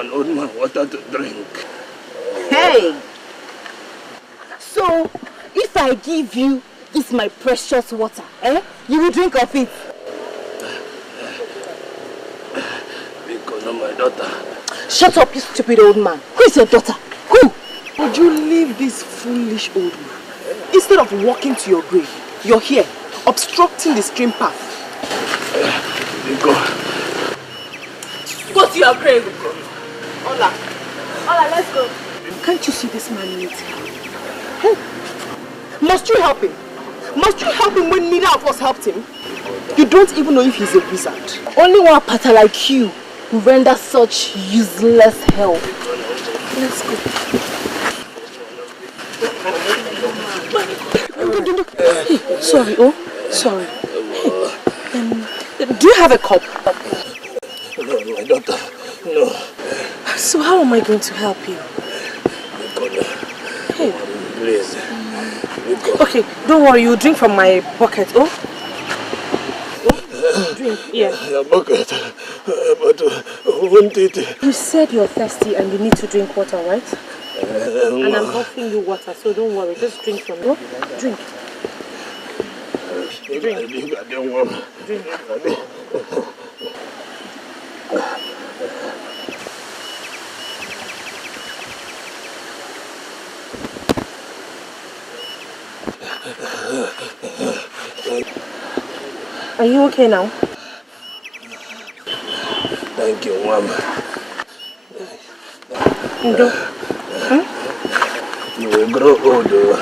an old man water to drink. Hey! So, if I give you this my precious water, you will drink of it? Because of my daughter. Shut up, you stupid old man. Who is your daughter? Who? Would you leave this foolish old man? Instead of walking to your grave, you're here, obstructing the stream path. Go to your grave. Ola, let's go. Can't you see this man needs help? Hey. Must you help him? Must you help him when neither of us helped him? You don't even know if he's a wizard. Only one pata like you who render such useless help. Let's go. Sorry, sorry. Do you have a cup? No, my daughter, no. So how am I going to help you? Hey. Please. Okay, don't worry, you drink from my bucket, drink, yeah. Your bucket, but won't it? You said you're thirsty and you need to drink water, right? And I'm offering you water, so don't worry, just drink from it. Drink. Drink. I don't want. Drink. Are you okay now? Thank you, Mom. Ndo. You will grow older.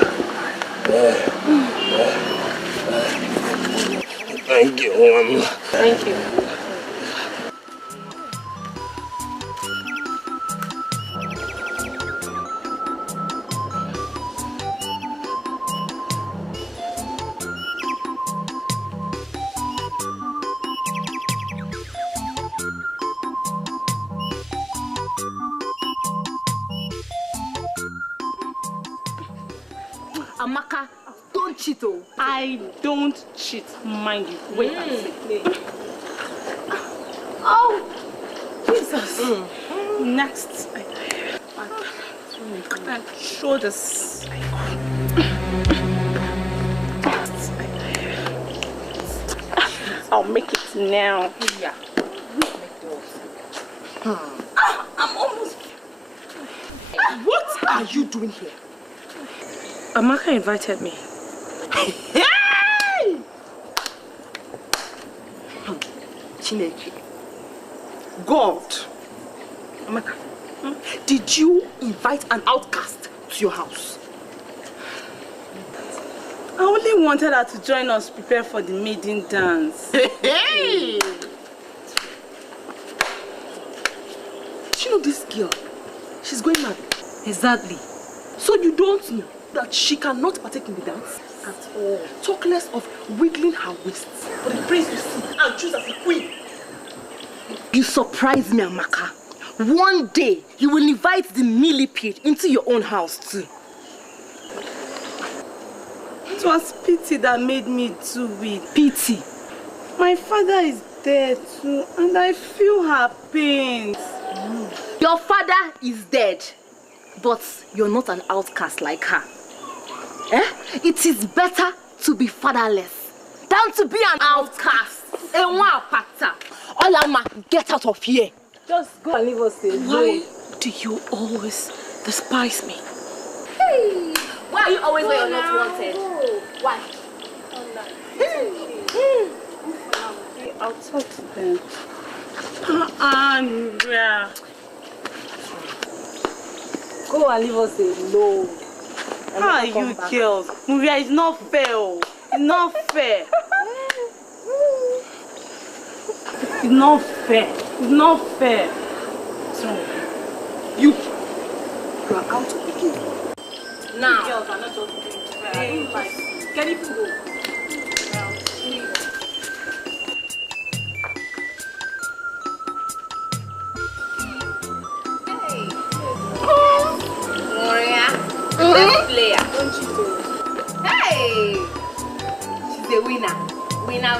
Thank you, Mom. Thank you. Amaka, don't cheat, oh. I don't cheat, mind you. Wait and see. Oh, Jesus. Next, shoulders. I'll make it now. Yeah. I'm almost. What are you doing here? Amaka invited me. Hey! Chineke. God. Amaka, did you invite an outcast to your house? I only wanted her to join us prepare for the maiden dance. Hey! Do you know this girl? She's going mad. Exactly. So you don't know that she cannot partake in the dance at all. Talk less of wiggling her waists for the prince to see and choose as a queen. You surprise me, Amaka. One day, you will invite the millipede into your own house too. It was pity that made me do it. Pity. My father is dead too, and I feel her pain. Your father is dead, but you're not an outcast like her. It is better to be fatherless than to be an outcast. Olama, get out of here. Just go and leave us alone. Why do you always despise me? Hey, why are you always where you're not wanted? Why? I'll talk to them. Andrea. Go and leave us alone. How are you girls? Maria, it's not fair. It's not fair. It's not fair. It's not fair. So, you are out of the game. Now. Girls are not just doing fair. I don't like it. Can you go? Best player. Don't you do? Hey! She's a winner. Winner.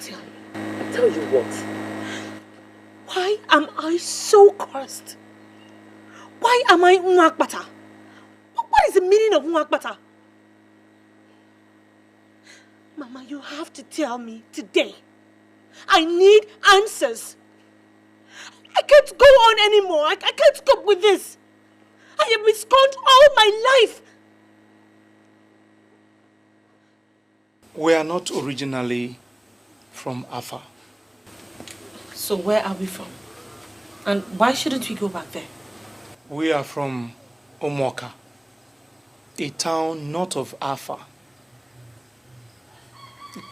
tell me. Tell you what? Why am I so cursed? Why am I Nwakbata? What is the meaning of Nwakbata? Mama, you have to tell me today. I need answers. I can't go on anymore. I can't cope with this. I have been scorned all my life. We are not originally from Afa. So where are we from? And why shouldn't we go back there? We are from Omoka, a town north of Afa.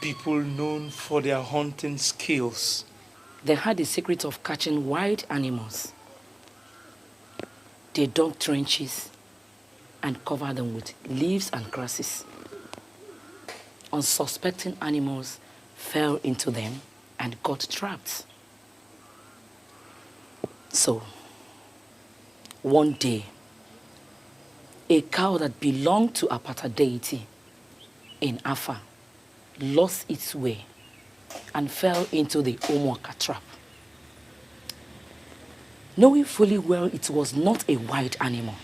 People known for their hunting skills. They had the secret of catching wild animals. They dug trenches and covered them with leaves and grasses. Unsuspecting animals fell into them and got trapped. So, one day, a cow that belonged to a Apata deity in Afa lost its way and fell into the Omoka trap. Knowing fully well it was not a wild animal,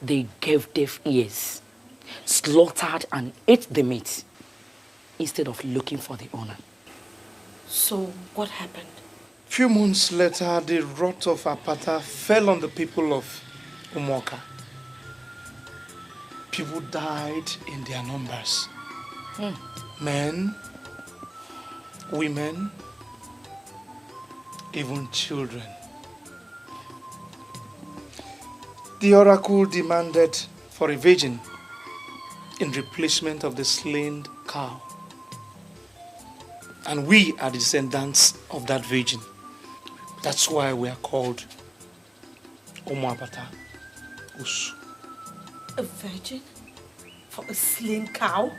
they gave deaf ears, slaughtered and ate the meat instead of looking for the owner. So what happened? Few months later, the wrath of Apata fell on the people of Omoka. People died in their numbers. Men, women, even children. The oracle demanded for a virgin in replacement of the slain cow. And we are the descendants of that virgin. That's why we are called Omoapata Usu. A virgin for a slain cow?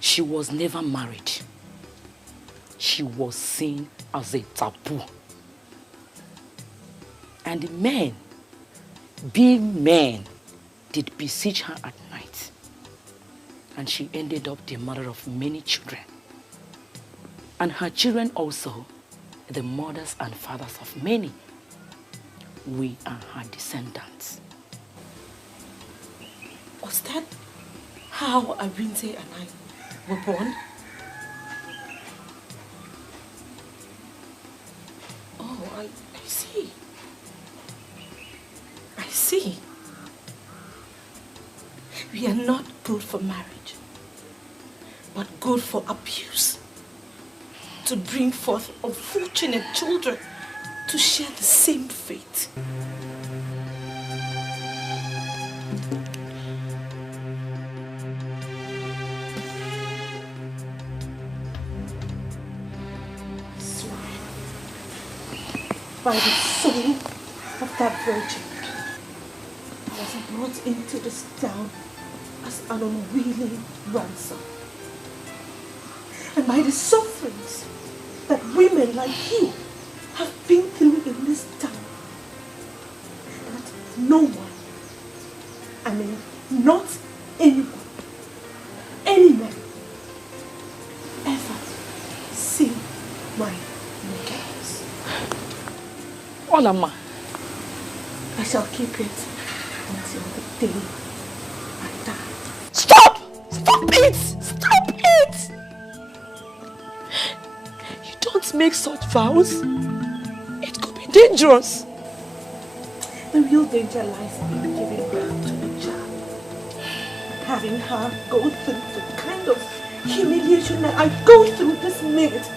She was never married. She was seen as a taboo. And the men, being men, did besiege her at night. And she ended up the mother of many children. And her children also, the mothers and fathers of many. We are her descendants. Was that how Arinte and I were born? Oh, I see. I see. We are not good for marriage, but good for abuse. To bring forth unfortunate children to share the same fate. By the soul of that virgin, I was brought into this town as an unwilling ransom. And by the sufferings that women like you have been through in this town, that no one, I mean not anyone, any man, ever seen my nakedness. Olama. I shall keep it until the day I die. Stop! Stop it! Stop it! You don't make such vows. It could be dangerous. The real danger lies in giving birth to a child. Having her go through the kind of humiliation that I go through this minute.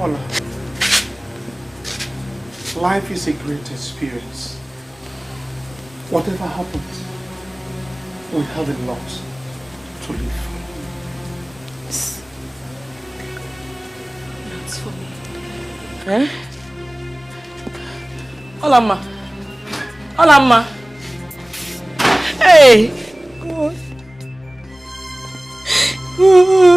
Ola, life is a great experience. Whatever happens, we have a lot to live. Yes. That's for me. Eh? Olama. Olama. Hey! God. God.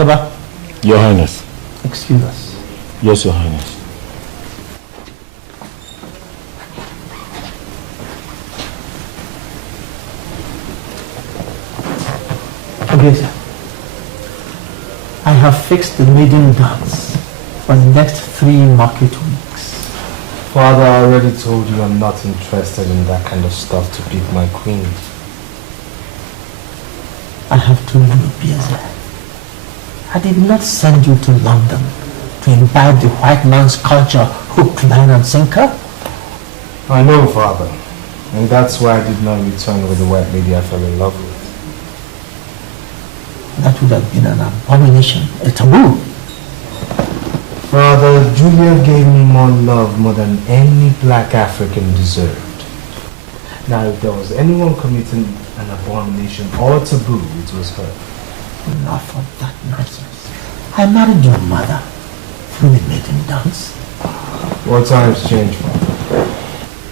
Agaba. Your Highness. Excuse us. Yes, Your Highness. Okay, sir. I have fixed the maiden dance for the next 3 market weeks. Father, I already told you I'm not interested in that kind of stuff to pick my queen. I have told you, Biaza. I did not send you to London to imbibe the white man's culture, hook, line, and sinker. I know, Father. And that's why I did not return with the white lady I fell in love with. That would have been an abomination, a taboo. Father, Julia gave me more than any black African deserved. Now, if there was anyone committing an abomination or taboo, it was her. Enough of that nonsense. I married your mother through the maiden dance. What times change, Father?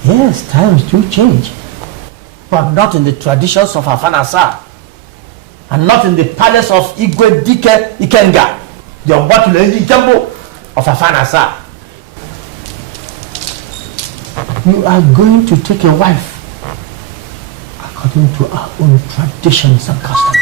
Yes, times do change. But not in the traditions of Afanasa. And not in the palace of Igwe Dike Ikenga, the Obatule Ikembo of Afanasa. You are going to take a wife according to our own traditions and customs.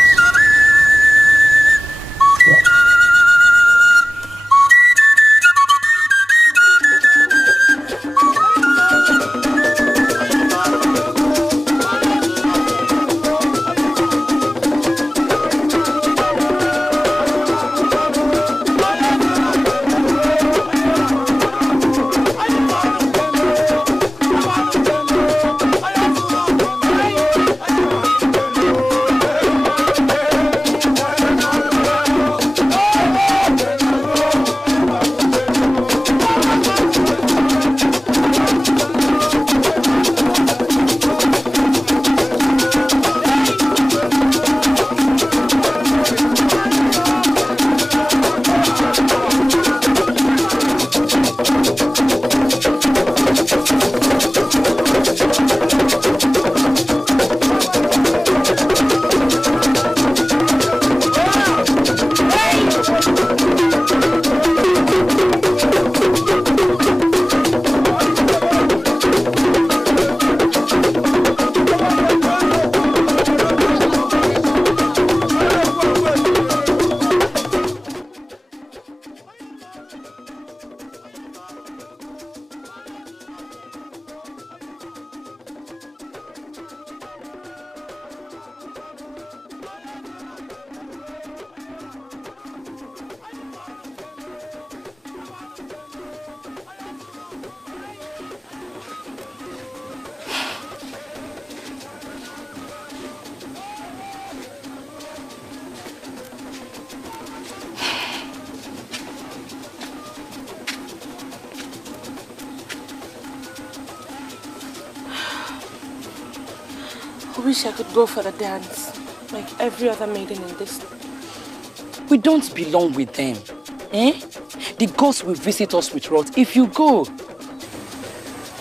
I wish I could go for the dance, like every other maiden in this. We don't belong with them. Eh? The ghosts will visit us with wrath if you go.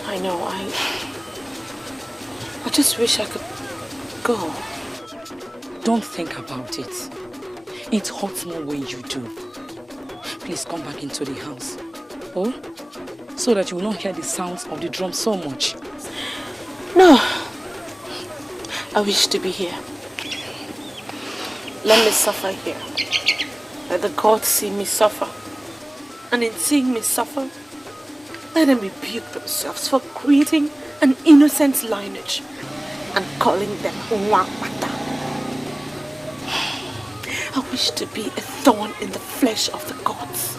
I know, I just wish I could go. Don't think about it. It hurts more when you do. Please come back into the house. Oh? So that you will not hear the sounds of the drum so much. No. I wish to be here. Let me suffer here. Let the gods see me suffer. And in seeing me suffer, let them rebuke themselves for creating an innocent lineage and calling them Nwapata. I wish to be a thorn in the flesh of the gods.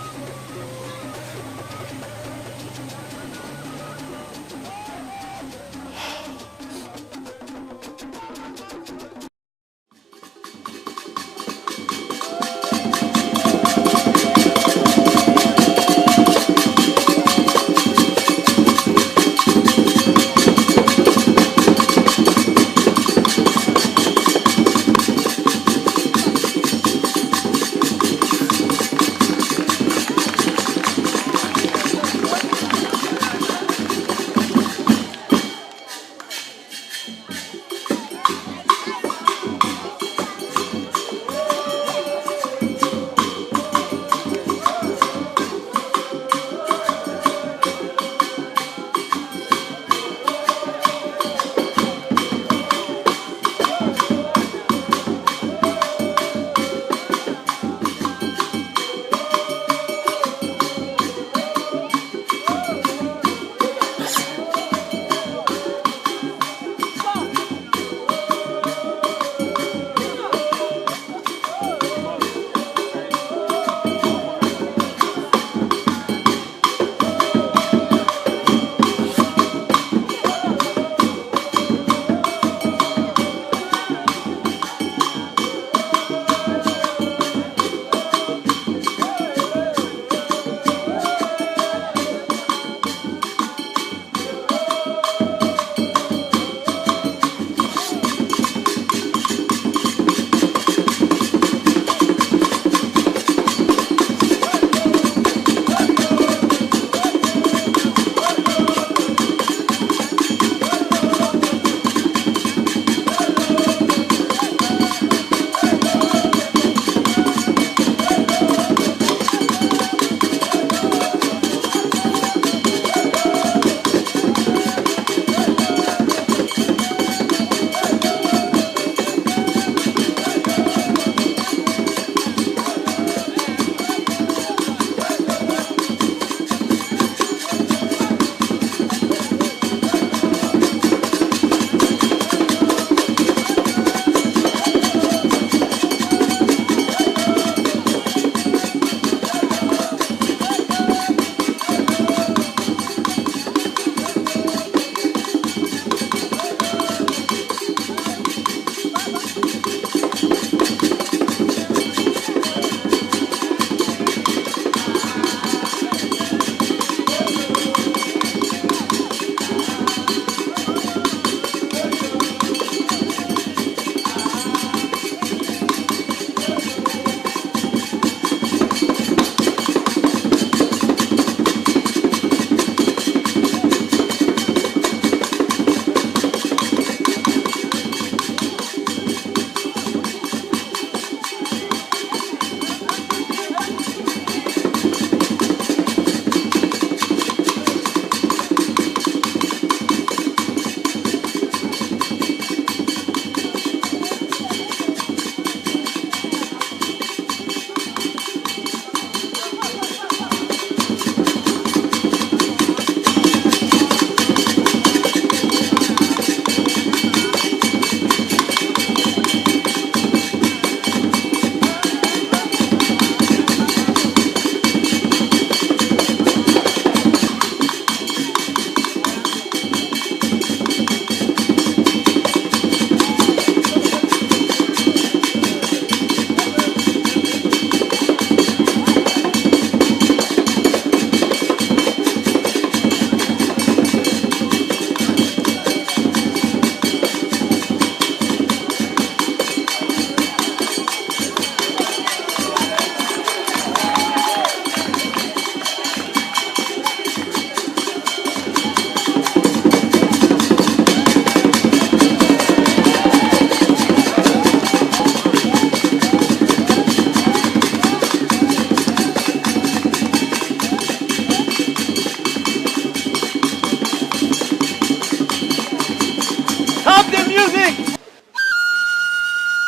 music!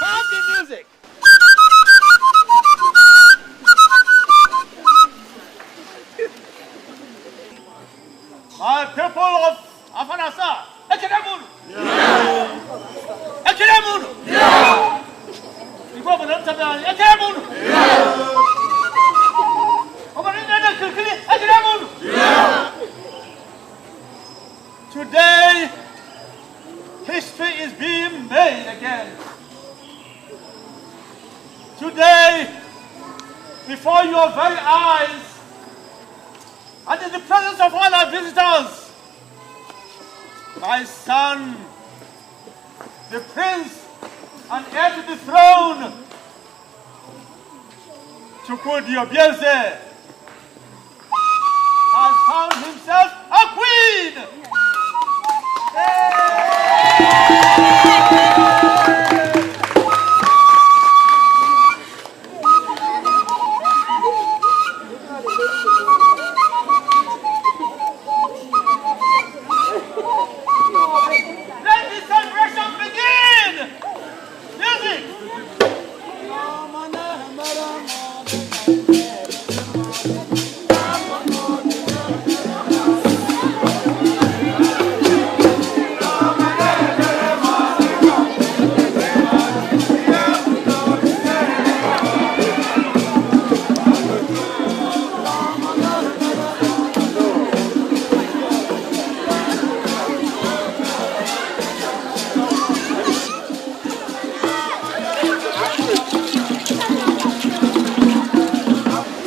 Have the music! My people of Afanasa, Ekeremun! Yeah! Ekeremun! Yeah! Ekeremun! Yeah! Yeah! Today, history is being made again. Today, before your very eyes, and in the presence of all our visitors, my son, the prince and heir to the throne, Chukwudi has found himself a queen! Let the celebration begin! Music!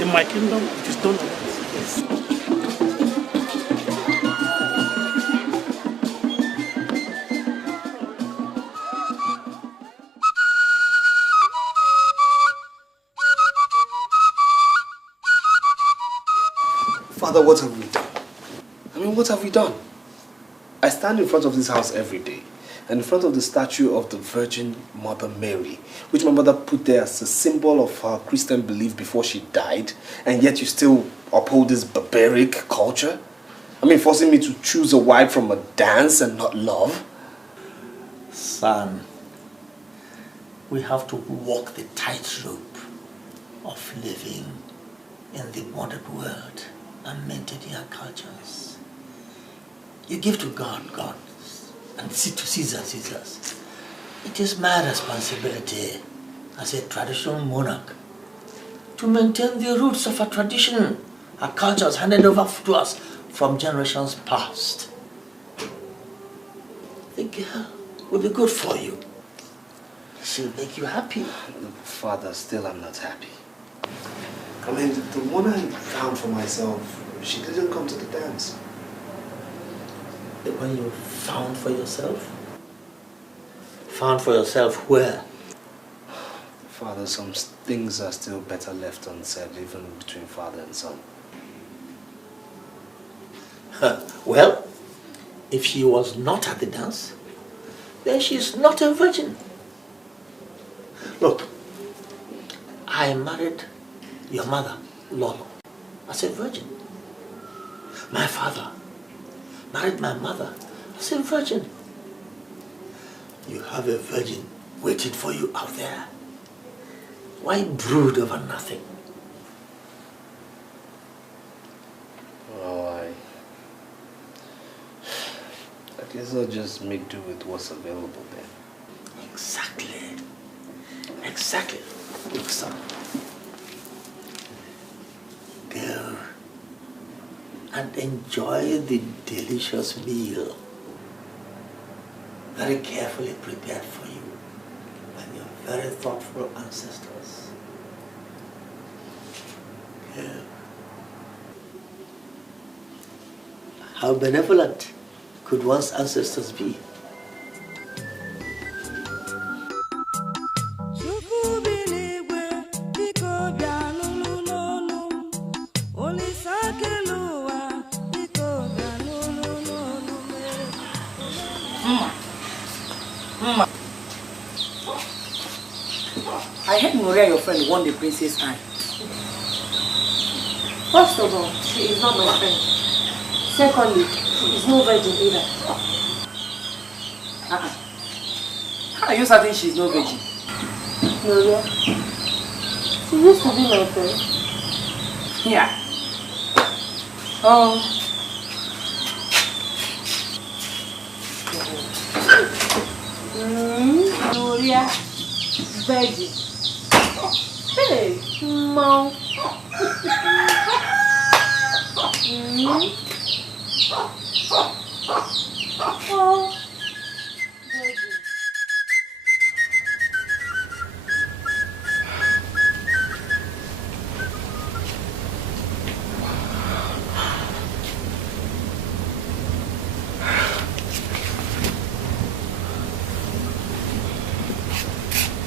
In my kingdom, it is done. Yes. Father, what have we done? I mean, what have we done? I stand in front of this house every day, and in front of the statue of the Virgin Mother Mary, which my mother put there as a symbol of her Christian belief before she died, and yet you still uphold this barbaric culture? I mean, forcing me to choose a wife from a dance and not love? Son, we have to walk the tightrope of living in the modern world and maintaining our cultures. You give to God, God, and to Caesar, Caesar's. It is my responsibility as a traditional monarch to maintain the roots of our tradition, our cultures handed over to us from generations past. The girl will be good for you. She'll make you happy. Father, still I'm not happy. I mean, the one I found for myself, she didn't come to the dance. The one you found for yourself? Found for yourself where? Father, some things are still better left unsaid, even between father and son. Well, if she was not at the dance, then she's not a virgin. Look, I married your mother, Lolo, as a virgin. My father married my mother as a virgin. You have a virgin waiting for you out there. Why brood over nothing? Oh, I guess I'll just make do with what's available then. Exactly. Exactly. Look, son. Go and enjoy the delicious meal very carefully prepared for you by your very thoughtful ancestors. Go. How benevolent could one's ancestors be? I heard Maria, your friend, won the princess eye. First of all, she is not my friend. Secondly, she is no virgin either. Are you certain she's no virgin? No, yeah. She used to be my friend. Yeah. Oh. Gloria, virgin. Hey, mom. Oh.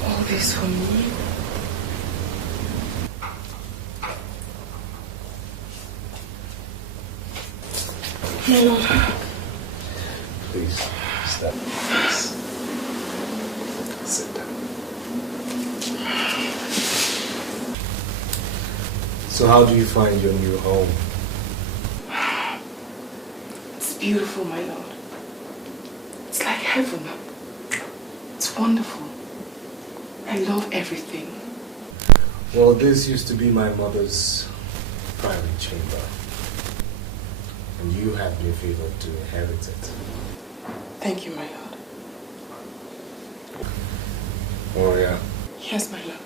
All this for me? My lord. Please, step. Please. Sit down. So how do you find your new home? It's beautiful, my lord. It's like heaven. It's wonderful. I love everything. Well, this used to be my mother's private chamber. And you have been favored to inherit it. Thank you, my lord. Gloria, Yes, my lord.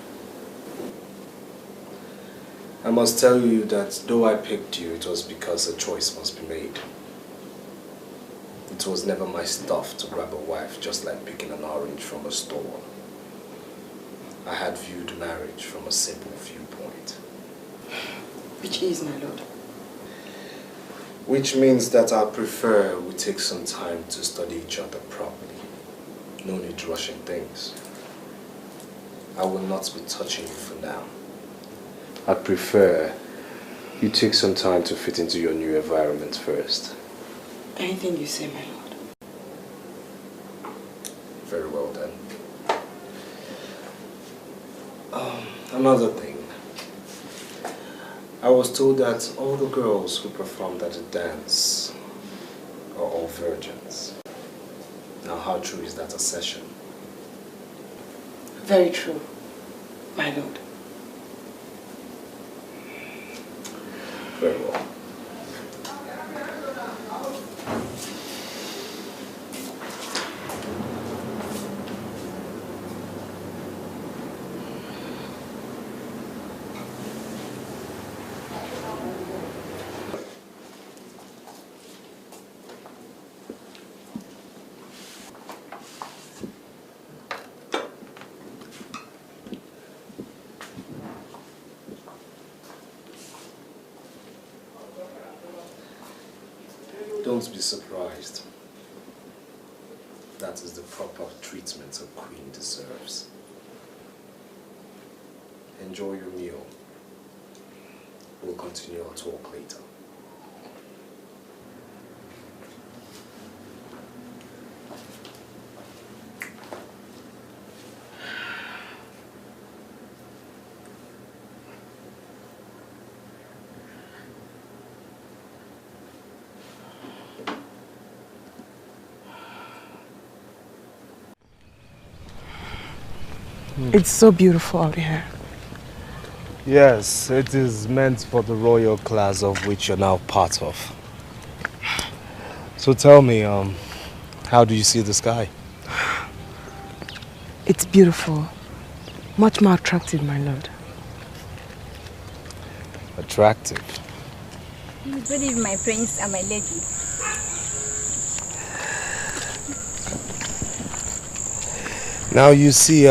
I must tell you that though I picked you, it was because a choice must be made. It was never my stuff to grab a wife just like picking an orange from a store. I had viewed marriage from a simple viewpoint. Which is, my lord? Which means that I prefer we take some time to study each other properly. No need rushing things. I will not be touching you for now. I prefer you take some time to fit into your new environment first. Anything you say, my lord. Very well then. Another thing. I was told that all the girls who performed at the dance are all virgins. Now, how true is that assertion? Very true, my lord. Very well. Don't be surprised. That is the proper treatment a queen deserves. Enjoy your meal. We'll continue our talk later. It's so beautiful out here. Yes, it is meant for the royal class of which you're now part of. So tell me, how do you see the sky? It's beautiful. Much more attractive, my lord. Attractive? Good evening, my prince and my lady. Now you see,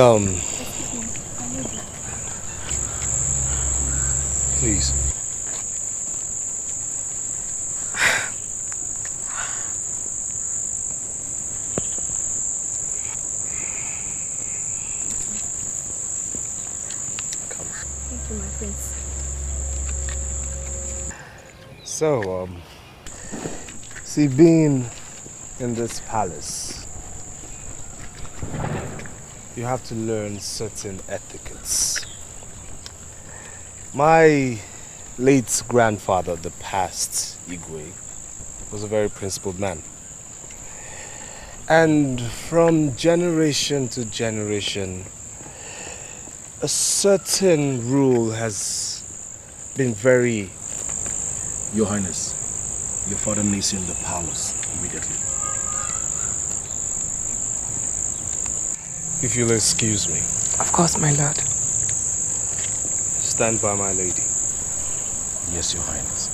please. Thank you, my prince. So, see, being in this palace, you have to learn certain etiquettes. My late grandfather, the past Igwe, was a very principled man. And from generation to generation, a certain rule has been very... Your Highness, your father needs you in the palace immediately. If you'll excuse me. Of course, my lord. Stand by my lady. Yes, your Highness.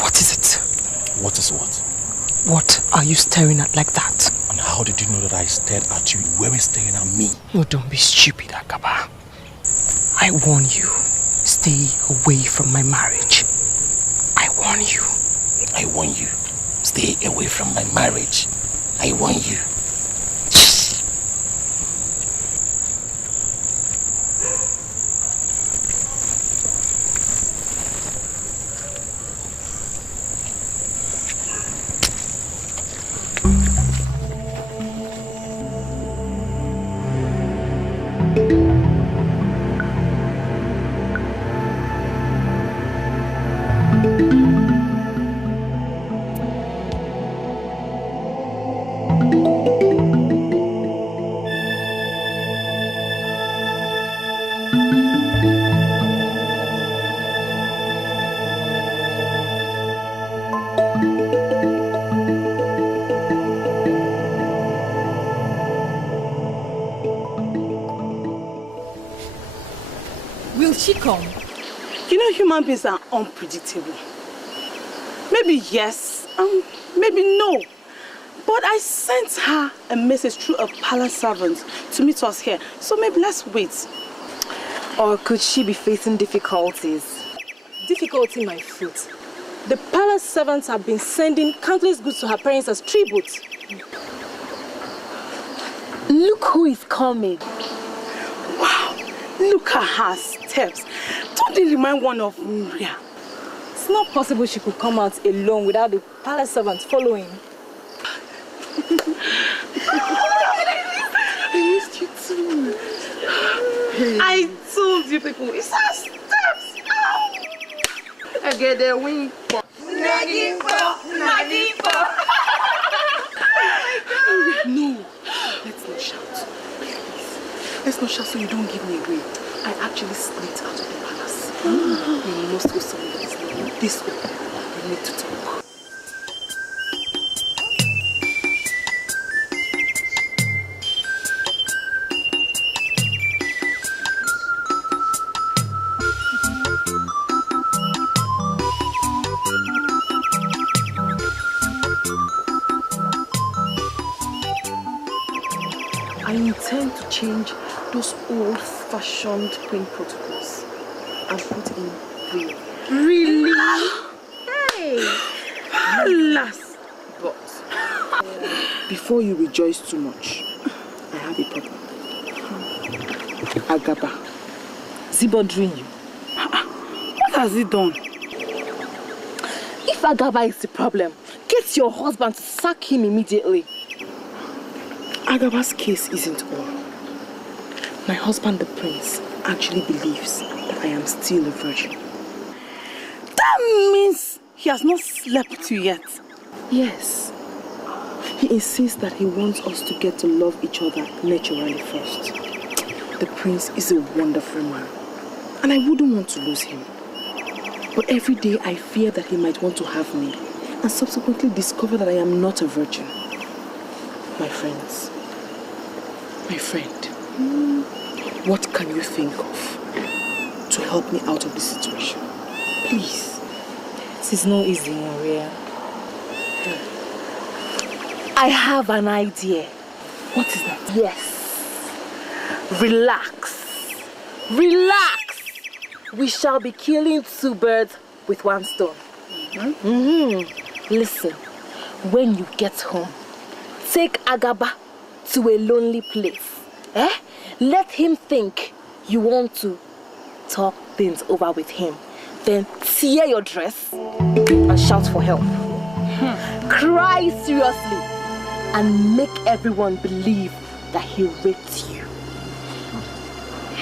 What is it? What is what? What are you staring at like that? And how did you know that I stared at you? You weren't staring at me. Oh, don't be stupid, Agaba. I warn you, stay away from my marriage. I warn you. I warn you. Stay away from my marriage. I warn you. Will she come? You know, human beings are unpredictable. Maybe yes, maybe no. But I sent her a message through a palace servant to meet us here. So maybe let's wait. Or could she be facing difficulties? Difficulty, my foot. The palace servants have been sending countless goods to her parents as tribute. Look who is coming. Wow, look at her steps. Don't they remind one of Maria? It's not possible she could come out alone without the palace servants following. I missed you too. I told you people, it's her steps. I get the wing. No, let's not shout. Please. Let's not shout so you don't give me away. I actually slipped out of the palace. We must go somewhere else. This way. We need to talk. I intend to change those old-fashioned queen protocols and put in real. Really? Hey! Alas! But before you rejoice too much, I have a problem. Agaba, is he bothering you? What has he done? If Agaba is the problem, get your husband to sack him immediately. Agaba's case isn't all. My husband, the prince, actually believes that I am still a virgin. That means he has not slept with you yet. Yes. He insists that he wants us to get to love each other naturally first. The prince is a wonderful man, and I wouldn't want to lose him. But every day I fear that he might want to have me, and subsequently discover that I am not a virgin. My friends, my friend, what can you think of to help me out of this situation? Please. It is not easy, Maria. I have an idea. What is that? Yes. Relax. Relax. We shall be killing two birds with one stone. Listen, when you get home, take Agaba to a lonely place. Let him think you want to talk things over with him. Then tear your dress and shout for help. Cry seriously and make everyone believe that he raped you.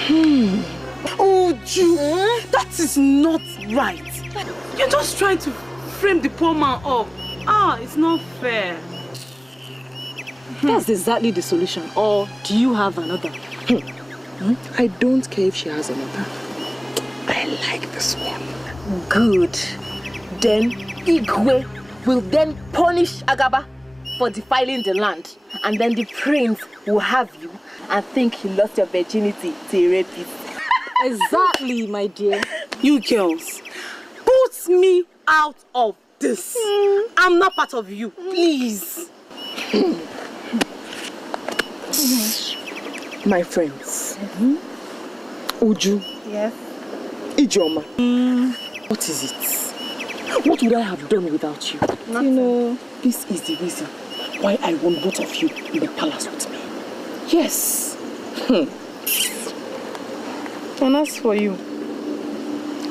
Oh, Ju, that is not right. You're just trying to frame the poor man up. It's not fair. That's exactly the solution. Or do you have another? I don't care if she has another. I like this one. Good. Then Igwe will then punish Agaba for defiling the land. And then the prince will have you and think he lost your virginity to a rapist. Exactly, my dear. You girls, put me out of this. I'm not part of you, please. My friends, Uju, yes, Ijoma, what is it? What would I have done without you? Nothing. You know, this is the reason why I want both of you in the palace with me. Yes. And as for you,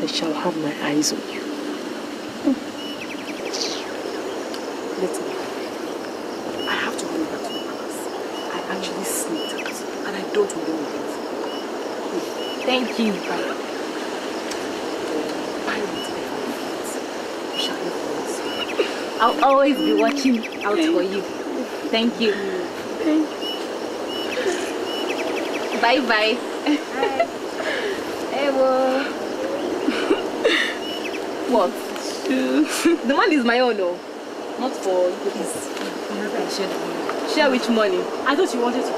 I shall have my eyes on you. Let me. I have to run back to the palace. I actually sneaked out, and I don't want to it. Thank you. I'll always be watching out for you. Thank you. Bye bye. What? The money is my own, though. Not for you. Share which money? I thought you wanted to go.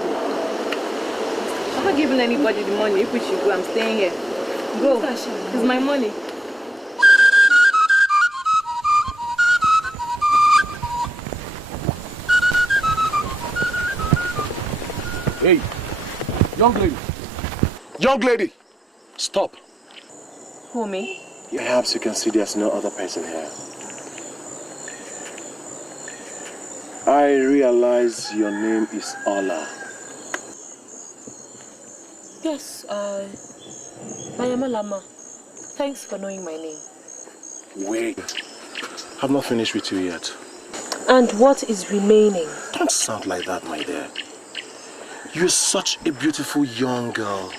I'm not giving anybody the money. If we should go, I'm staying here. Go. It's my money. Hey, young lady. Young lady, stop. Who, me? Perhaps you can see there's no other person here. I realize your name is Ola. Yes, I am Alama. Thanks for knowing my name. Wait, I've not finished with you yet. And what is remaining? Don't sound like that, my dear. You're such a beautiful young girl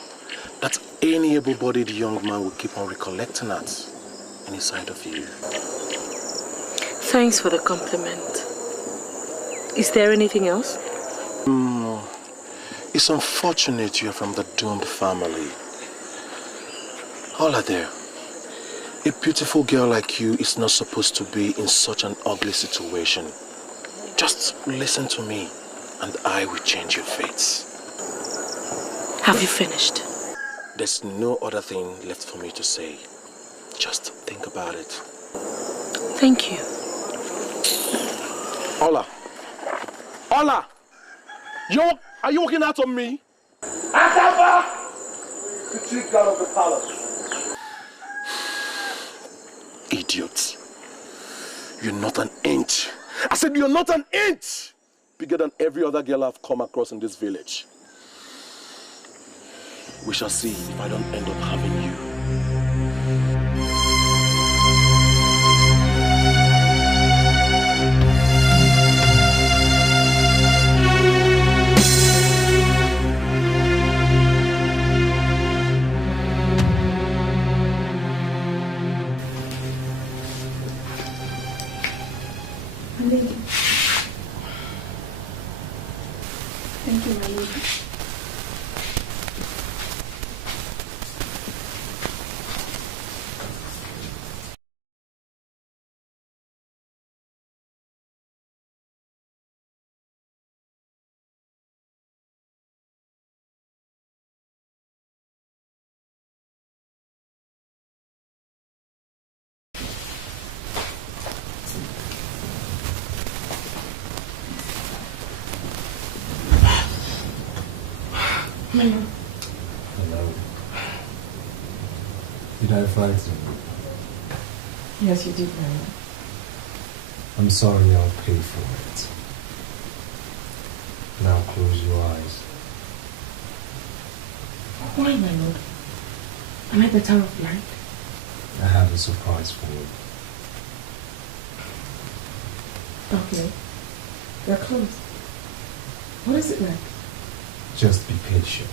that any able-bodied young man will keep on recollecting at any sight of you. Thanks for the compliment. Is there anything else? It's unfortunate you're from the doomed family. Hola there. A beautiful girl like you is not supposed to be in such an ugly situation. Just listen to me and I will change your fates. Have you finished? There's no other thing left for me to say. Just think about it. Thank you. Ola! Ola! Are you walking out on me? Asaba! The chief guard of the palace. Idiot. You're not an inch. I said you're not an inch bigger than every other girl I've come across in this village. We shall see if I don't end up having you. Thank you, my lady. Hello. Did I frighten you? Yes, you did, Mama. I'm sorry, I'll pay for it. Now close your eyes. Why, my lord? Am I better off blind? I have a surprise for you. Okay. They're closed. What is it like? Just be patient.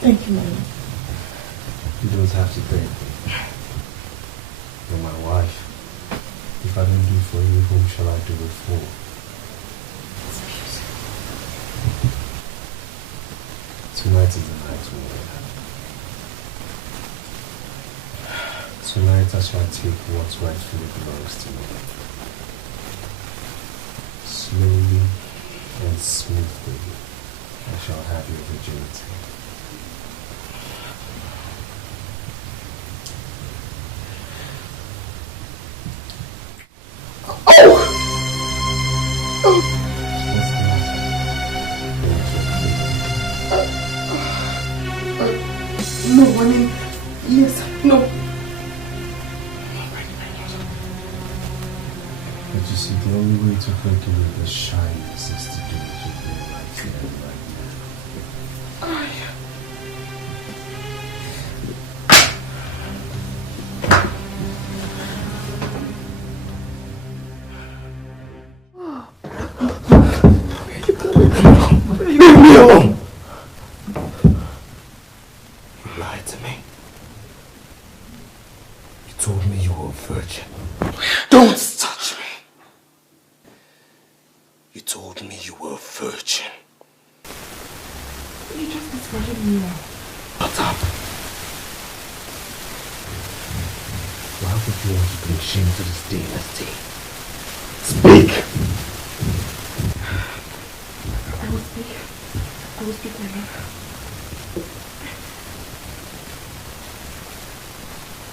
Thank you, my lord. You don't have to thank me. You're my wife. If I don't do it for you, whom shall I do it for? Tonight is the night when we're happy. Tonight I shall take what rightfully belongs to me. Slowly and smoothly, I shall have your virginity. No, I mean, yes, no. But you see, the only way to regulate the shyness is to do what you're doing right here and right now. Leave me alone! You lied to me. You told me you were a virgin. Don't touch me! You told me you were a virgin. You just discarded me now. Shut up! Why would you want to bring shame to this dynasty? Speak! I will speak, my love.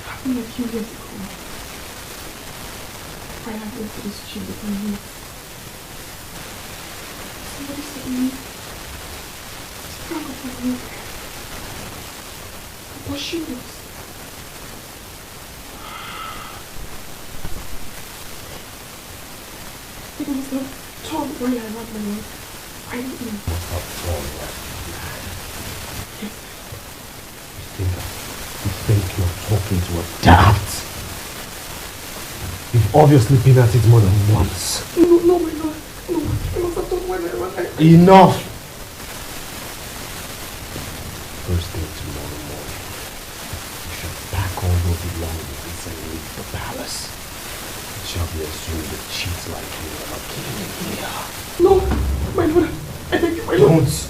Happened a few years ago. I had went to this gym with my niece. Somebody said to me, sprang up my milk. What she was. It was the tall boy I had my milk. I don't know. How tall you are. You think you're talking to a doubt? You've obviously been at it more than once. No, my lord. No, I must have done when I Enough! First thing tomorrow morning, you shall pack all your belongings and leave the palace. It shall be assumed that cheats like you never came in here. No, my lord. I beg you, my lord. Don't!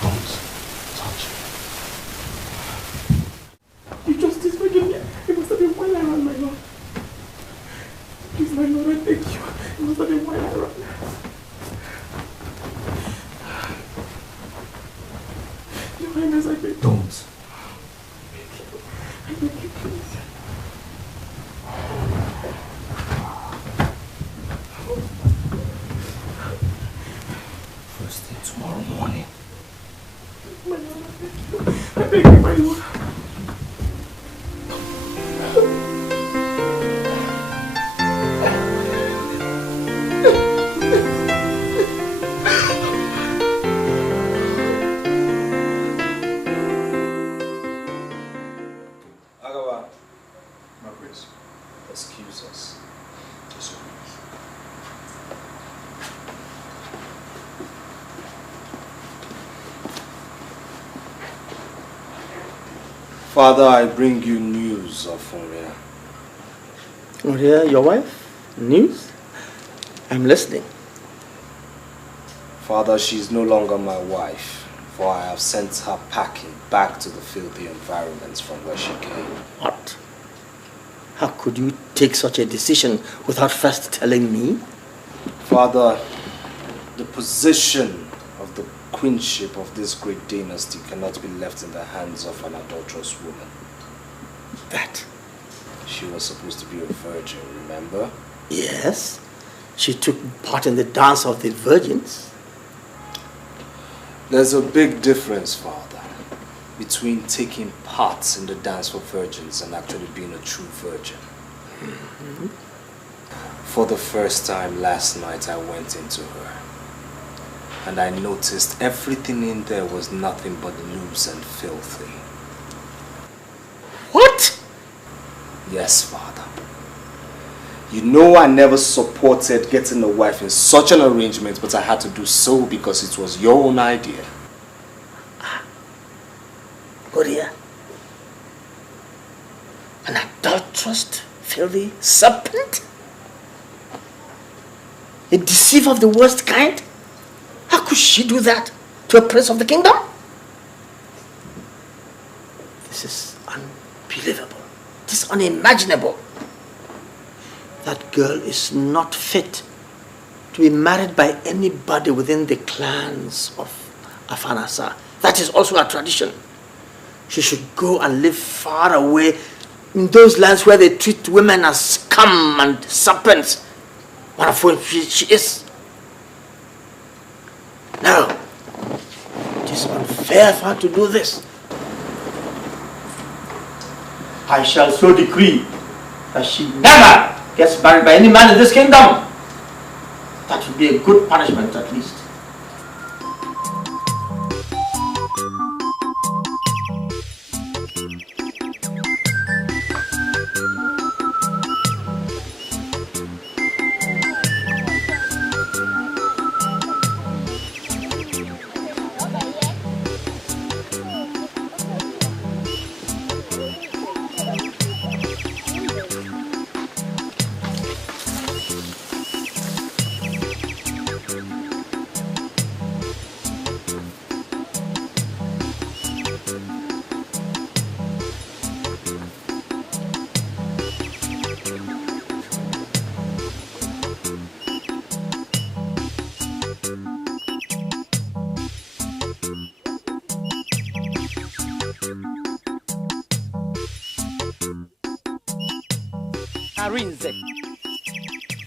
Don't touch me. You just disregard me. It must have been while I ran, my lord. Please, my lord, I beg you. It must have been while I ran. Your Highness, I beg you. Don't. I beg you, please. First thing tomorrow morning. My lord, I beg you, my lord. Excuse us. Father, I bring you news of Oria. Oria, your wife? News? I'm listening. Father, she's no longer my wife, for I have sent her packing back to the filthy environments from where she came. What? How could you take such a decision without first telling me? Father, the position of the queenship of this great dynasty cannot be left in the hands of an adulterous woman. That? She was supposed to be a virgin, remember? Yes. She took part in the dance of the virgins. There's a big difference, Father, between taking part in the dance for virgins and actually being a true virgin. Mm-hmm. For the first time last night, I went into her. And I noticed everything in there was nothing but loose and filthy. What? Yes, Father. You know I never supported getting a wife in such an arrangement, but I had to do so because it was your own idea. Gloria, an adulterous, filthy serpent? A deceiver of the worst kind? How could she do that to a prince of the kingdom? This is unbelievable. This is unimaginable. That girl is not fit to be married by anybody within the clans of Afanasa. That is also our tradition. She should go and live far away in those lands where they treat women as scum and serpents, one of whom she is. No, it is unfair for her to do this. I shall so decree that she never gets married by any man in this kingdom. That would be a good punishment at least.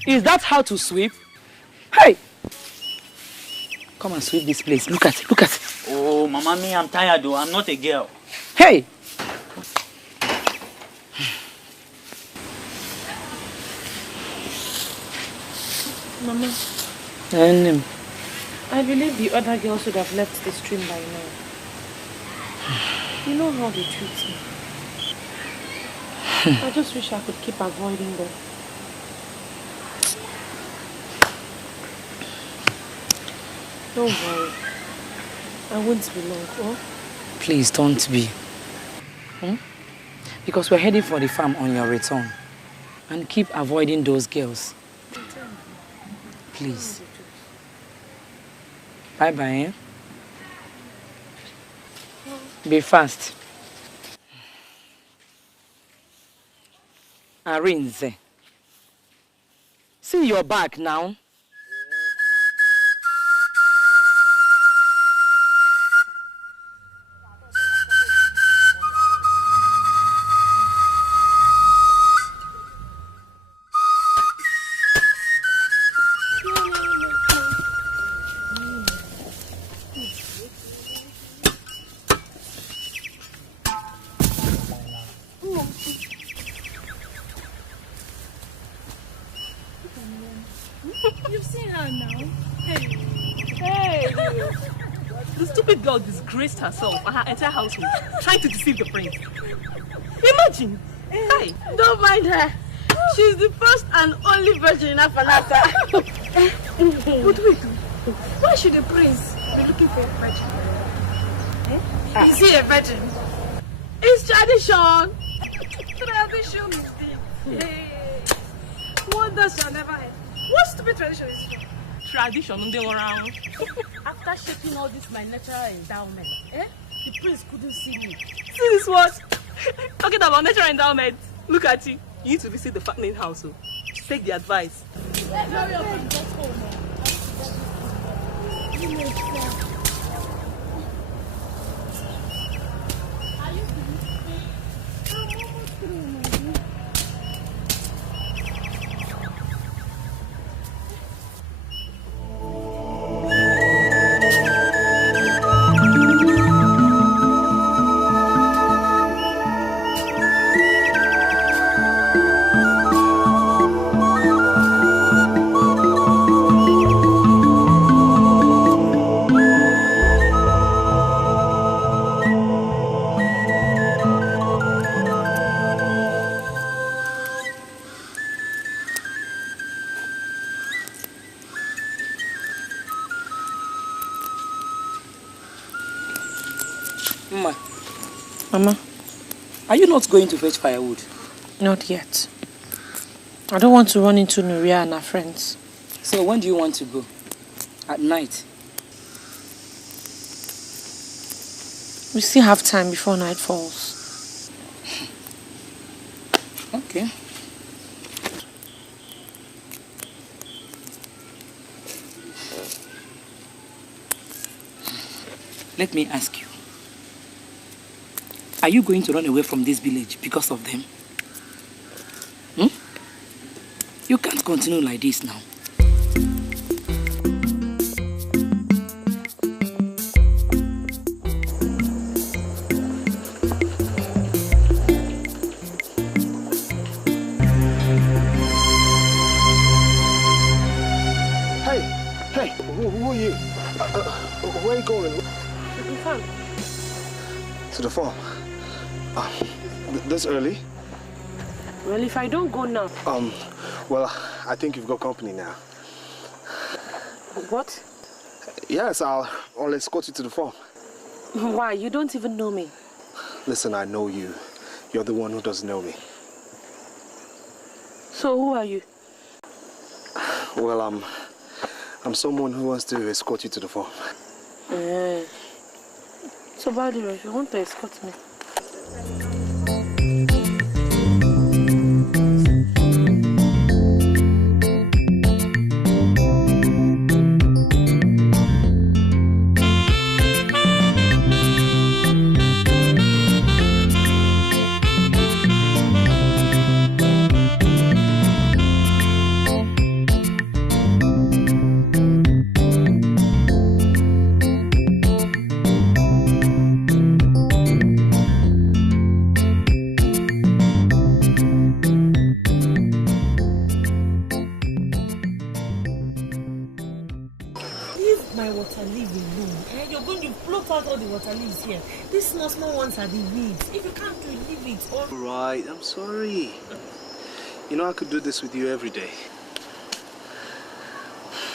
Is that how to sweep? Hey! Come and sweep this place. Look at it, look at it. Oh, Mama, me, I'm tired though. I'm not a girl. Hey! Mama. And I believe the other girls should have left the stream by now. You know how they treat me. I just wish I could keep avoiding them. Don't worry. I won't be long, oh? please don't be. Because we're heading for the farm on your return. And keep avoiding those girls. Please. Bye-bye, eh? Be fast. Arinze. See your back now. You've seen her now. Hey. The stupid girl disgraced herself and her entire household, trying to deceive the prince. Imagine. Hey. Don't mind her. She's the first and only virgin in Afanasa. But wait, why should the prince be looking for a virgin? Is he a virgin? It's tradition. Tradition is this. Hey. Wonders shall never end. What stupid tradition is this? Tradition, they were around. After shaping all this my natural endowment, the prince couldn't see me. See this what? Talking about natural endowment. Look at you. You need to visit the fattening house. Take the advice. Hurry up and get home. Mama, are you not going to fetch firewood? Not yet. I don't want to run into Nuria and her friends. So when do you want to go? At night? We still have time before night falls. Okay. Let me ask you. Are you going to run away from this village because of them? You can't continue like this now. Hey, who are you? Where are you going? To the farm. This early? Well, if I don't go now... Well, I think you've got company now. What? Yes, I'll escort you to the farm. Why? You don't even know me. Listen, I know you. You're the one who doesn't know me. So who are you? Well, I'm someone who wants to escort you to the farm. So by the way, if you want to escort me. Small ones are the weeds. If you can't do it, leave it. All right, I'm sorry. You know I could do this with you every day.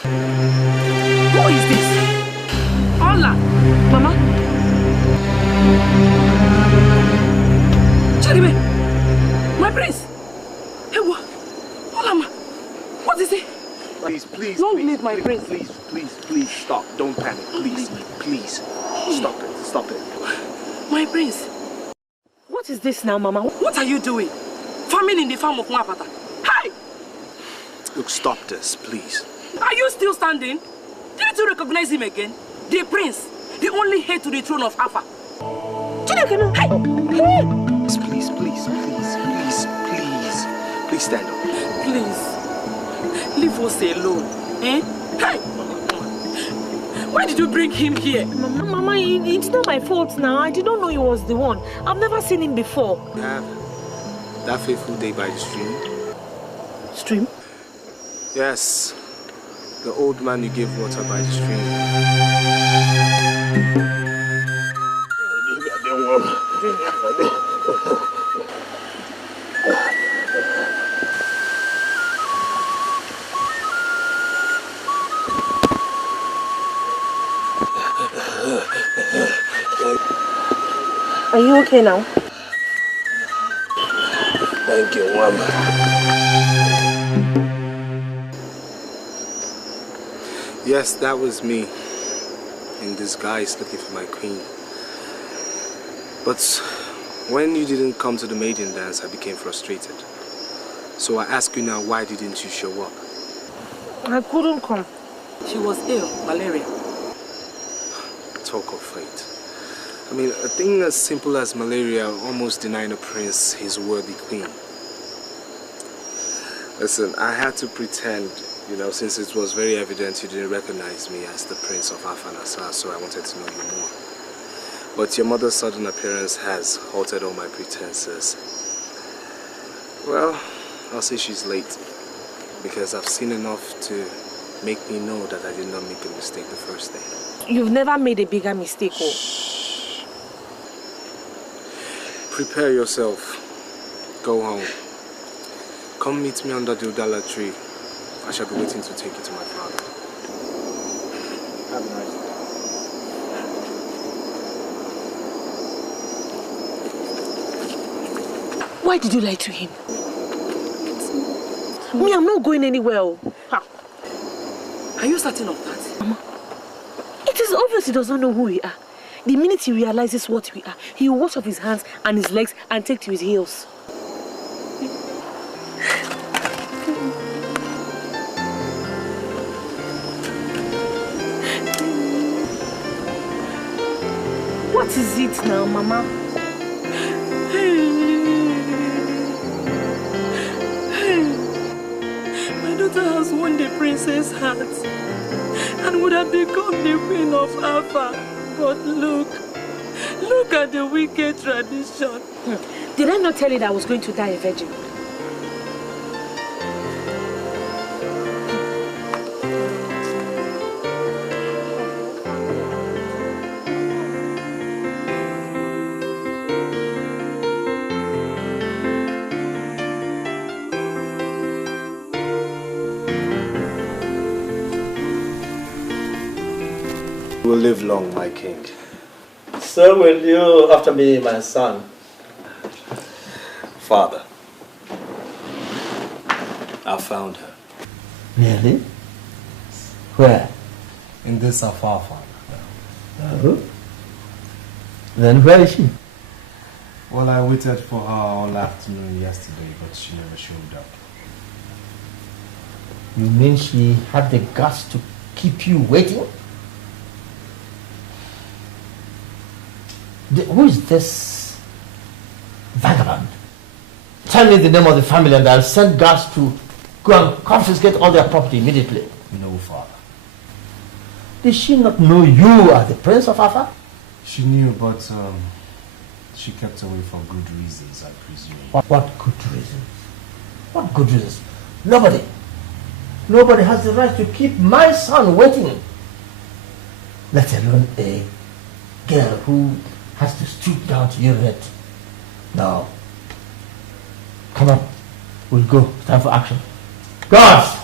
Who is this? Hola, Mama. Charibe, my prince. Hey, what? Hola, Ma. What is it? Please, don't leave my prince. Please, stop. Don't panic. Please. Stop it. My prince. What is this now, Mama? What are you doing? Farming in the farm of Mwapata. Hey! Look, stop this, please. Are you still standing? Didn't you recognize him again? The prince, the only heir to the throne of Alpha. Hey! Please stand up. Please, leave us alone. Eh? Hey! Why did you bring him here? Mama, it's not my fault now. I didn't know he was the one. I've never seen him before. That fateful day by the stream. Stream? Yes. The old man you gave water by the stream. Are you okay now? Thank you, Mama. Yes, that was me. In disguise, looking for my queen. But when you didn't come to the maiden dance, I became frustrated. So I ask you now, why didn't you show up? I couldn't come. She was ill, malaria. Talk of fate. I mean, a thing as simple as malaria almost denying a prince his worthy queen. Listen, I had to pretend, since it was very evident you didn't recognize me as the prince of Afanasa, so I wanted to know you more. But your mother's sudden appearance has halted all my pretenses. Well, I'll say she's late, because I've seen enough to make me know that I did not make a mistake the first day. You've never made a bigger mistake, oh. Prepare yourself. Go home. Come meet me under the Udala tree. I shall be waiting to take you to my father. Have a nice day. Why did you lie to him? Me, I'm not going anywhere. Ha. Are you certain of that? Mama, it is obvious he does not know who we are. The minute he realizes what we are, he will wash off his hands and his legs and take to his heels. What is it now, Mama? My daughter has won the princess' heart and would have become the queen of Alpha. But look at the wicked tradition. Did I not tell you that I was going to die a virgin? You will live long, my king. So will you after me, my son. Father, I found her. Really? Where? In this afar, Father. Oh. Then where is she? Well, I waited for her all afternoon yesterday, but she never showed up. You mean she had the guts to keep you waiting? Who is this vagabond? Tell me the name of the family and I'll send guards to go and confiscate all their property immediately. No, Father. Did she not know you are the Prince of Alpha? She knew, but she kept away for good reasons, I presume. What good reasons? What good reasons? Nobody has the right to keep my son waiting. Let alone a girl who has to stoop down to urinate. Now, come on, we'll go. Time for action. Guards!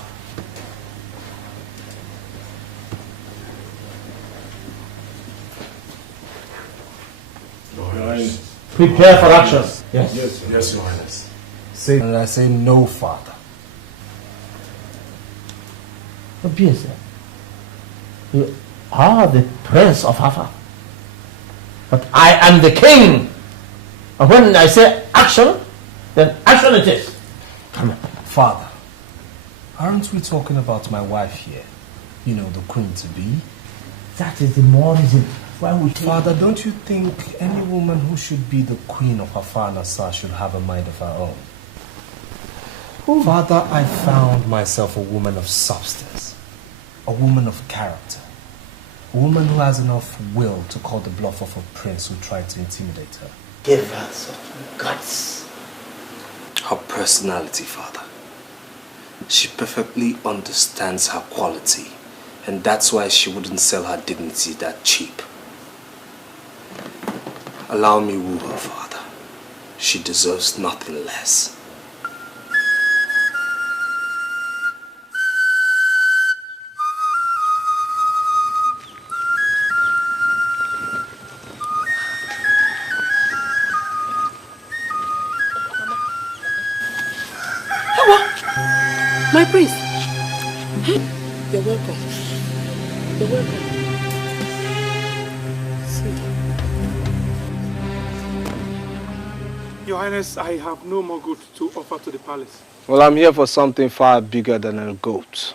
Prepare for action. Yes. Yes, Your Highness. Say, and I say no, Father. Obviously, you are the Prince of Alpha. But I am the king. And when I say action, then action it is. Come on. Father, aren't we talking about my wife here? You know, the queen-to-be? That is the more reason why we... Father, don't you think any woman who should be the queen of her father should have a mind of her own? Ooh. Father, I found myself a woman of substance, a woman of character, a woman who has enough will to call the bluff of a prince who tried to intimidate her. Give her some guts. Her personality, Father. She perfectly understands her quality, and that's why she wouldn't sell her dignity that cheap. Allow me woo her, Father. She deserves nothing less. My prince. You're welcome. You're welcome. Your Highness, I have no more goods to offer to the palace. Well, I'm here for something far bigger than a goat.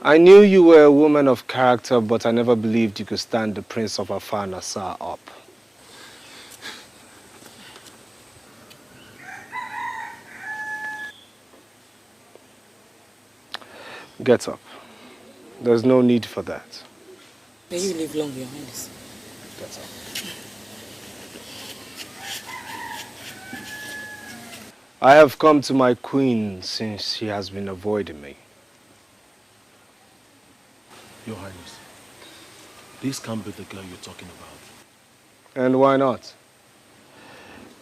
I knew you were a woman of character, but I never believed you could stand the Prince of Afar Nassar up. Get up. There's no need for that. May you live long, Your Highness. Get up. I have come to my queen since she has been avoiding me. Your Highness, this can't be the girl you're talking about. And why not?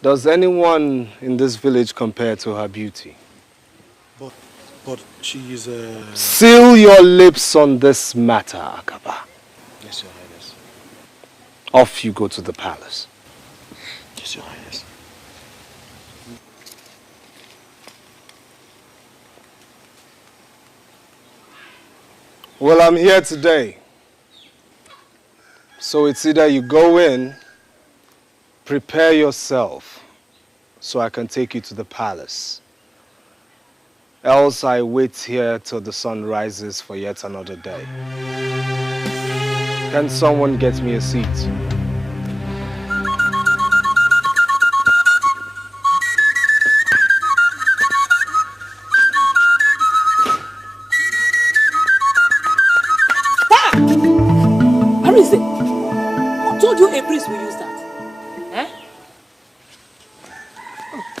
Does anyone in this village compare to her beauty? But she is a... Seal your lips on this matter, Akaba. Yes, Your Highness. Off you go to the palace. Yes, Your Highness. Well, I'm here today. So it's either you go in, prepare yourself, so I can take you to the palace. Else I wait here till the sun rises for yet another day. Can someone get me a seat? Where is it? Who told you a priest will use that? Eh?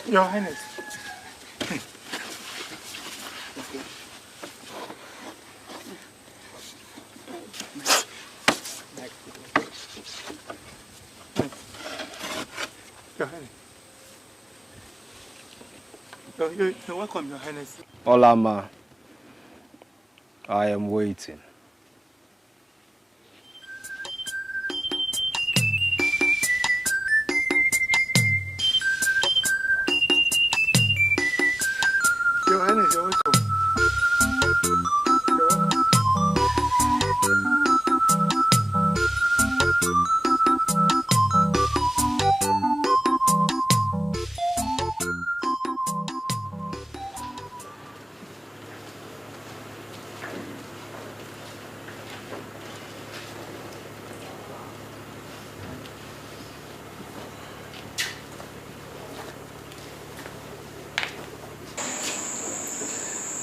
Your Highness. Your Highness. You're welcome, Your Highness. Olama, I am waiting. Your Highness, you're welcome. You're welcome.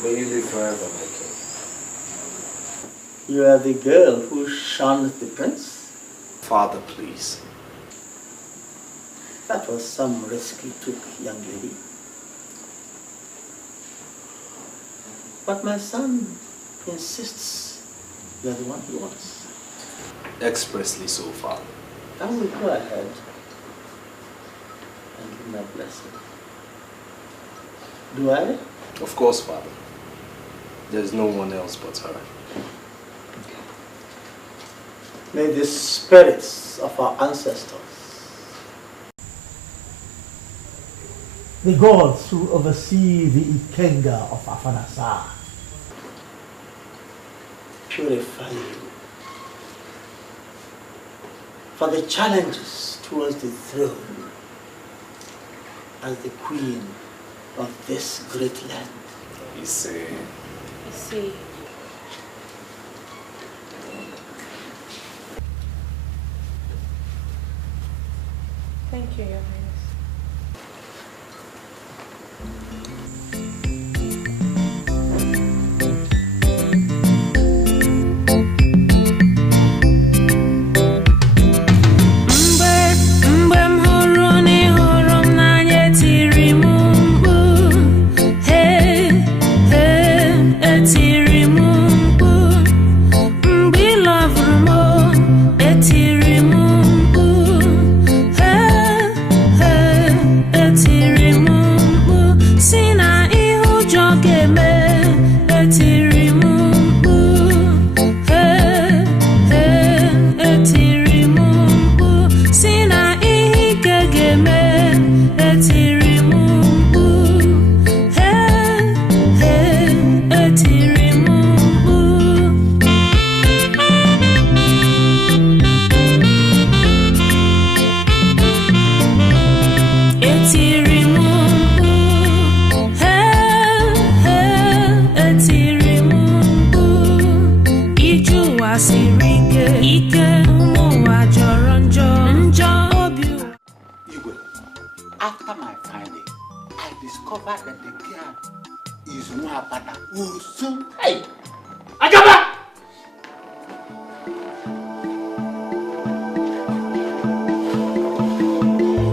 May you live forever, my king. You are the girl who shunned the prince? Father, please. That was some risk you took, young lady. But my son insists you are the one he wants. Expressly so, Father. I will go ahead and give my blessing. Do I? Of course, Father. There's no one else but her. May the spirits of our ancestors, the gods who oversee the Ikenga of Afanasar, purify you for the challenges towards the throne as the queen of this great land. You see. Thank you, Your Highness. After my finding, I discovered that the girl is Nwabana Usu. Hey! Agaba!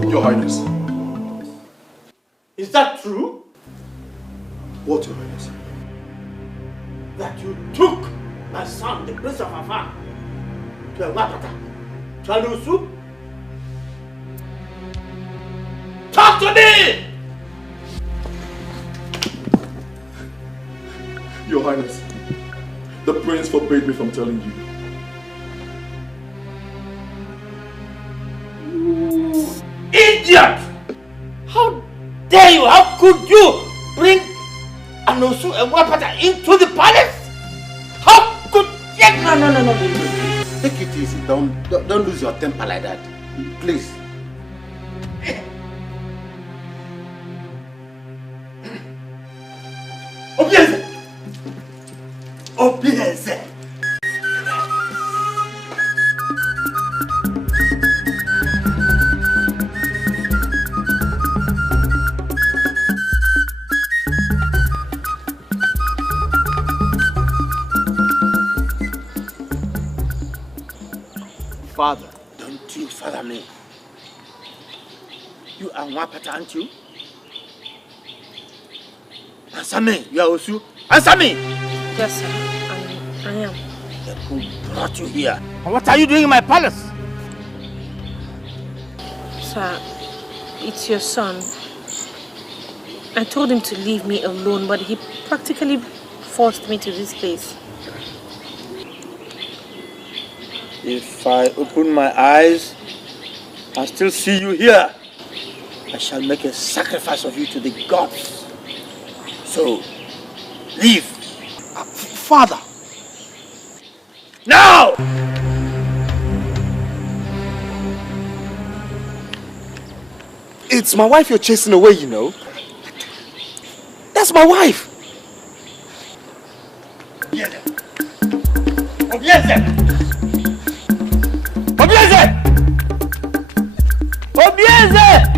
Your Highness. Is that true? What, Your Highness? That you took my son, the Prince of Afar, to Nwabana, to Alusu? Talk to me! Your Highness, the prince forbade me from telling you. You idiot! How dare you? How could you bring Anosu and Wapata into the palace? How could No. Take it easy. Don't lose your temper like that. Please. Obieze! Obieze! Father. Don't you father me. You are Nwapata, aren't you? Answer me. You are Osu. Answer me. Yes, sir. I am. Then who brought you here? And what are you doing in my palace? Sir, it's your son. I told him to leave me alone, but he practically forced me to this place. If I open my eyes and still see you here, I shall make a sacrifice of you to the gods. So, leave. Father! Now! It's my wife you're chasing away, you know. That's my wife! Obieze! Obieze! Obieze! Obieze!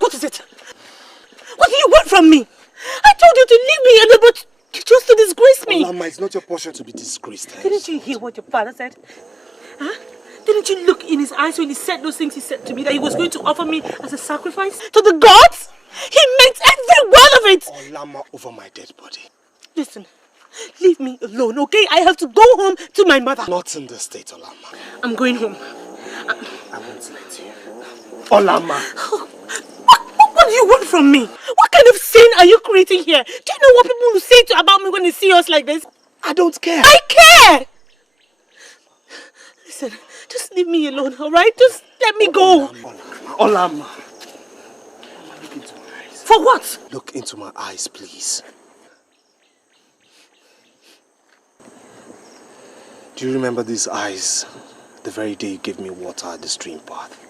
What is it? What do you want from me? I told you to leave me, but you chose to disgrace me. Olama, it's not your portion to be disgraced. Didn't you hear what your father said? Huh? Didn't you look in his eyes when he said those things he said to me, that he was going to offer me as a sacrifice to the gods? He meant every word of it! Olama, over my dead body. Listen, leave me alone, okay? I have to go home to my mother. Not in the state, Olama. I'm going home. I won't let you. Olama. What do you want from me? What kind of sin are you creating here? Do you know what people will say about me when they see us like this? I don't care. I care! Listen, just leave me alone, alright? Just let me go. Olama. Look into my eyes. For what? Look into my eyes, please. Do you remember these eyes the very day you gave me water at the stream path?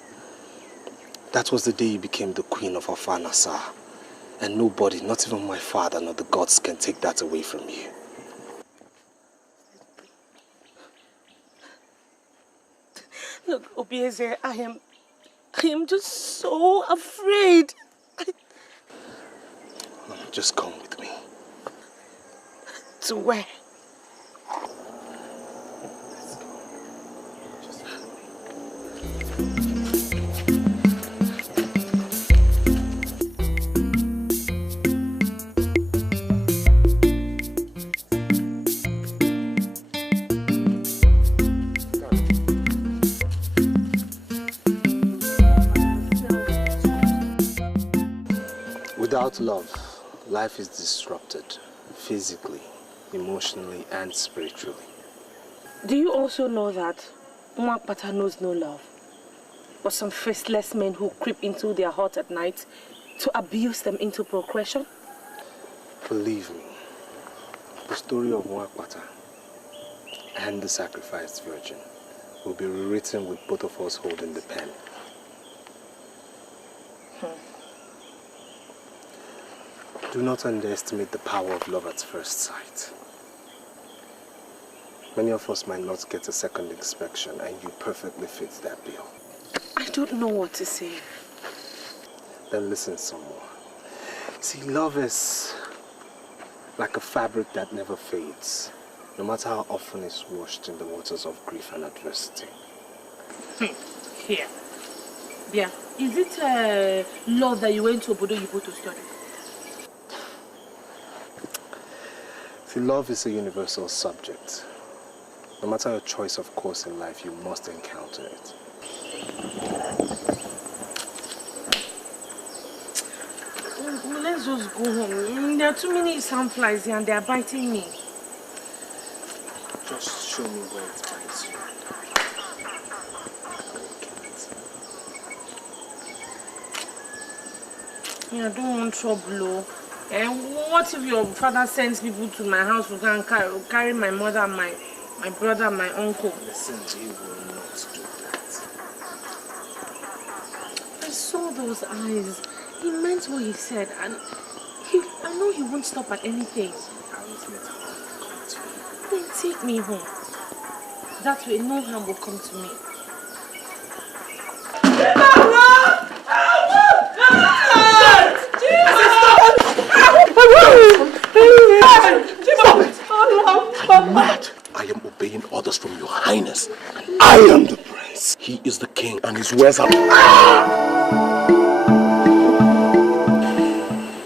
That was the day you became the queen of Afanasa. And nobody, not even my father nor the gods, can take that away from you. Look, Obieze, I am just so afraid. Just come with me. To where? Without love, life is disrupted, physically, emotionally, and spiritually. Do you also know that Nwapata knows no love? But some faceless men who creep into their heart at night to abuse them into procreation? Believe me, the story of Nwapata and the sacrificed virgin will be rewritten with both of us holding the pen. Do not underestimate the power of love at first sight. Many of us might not get a second inspection, and you perfectly fit that bill. I don't know what to say. Then listen some more. See, love is like a fabric that never fades, no matter how often it's washed in the waters of grief and adversity. Here. Yeah. Is it love that you went to Obodo Yibo to study? See, love is a universal subject. No matter your choice of course in life, you must encounter it. Let's just go home. There are too many sandflies here and they are biting me. Just show me where it finds you. Yeah, I don't want trouble. And what if your father sends people to my house to go and carry my mother, my brother, my uncle? Listen, he will not do that. I saw those eyes. He meant what he said, and I know he won't stop at anything. I won't let harm come to you. Then take me home. That way, no harm will come to me. I'm mad. I am obeying orders from your highness. I am the prince. He is the king and his words are...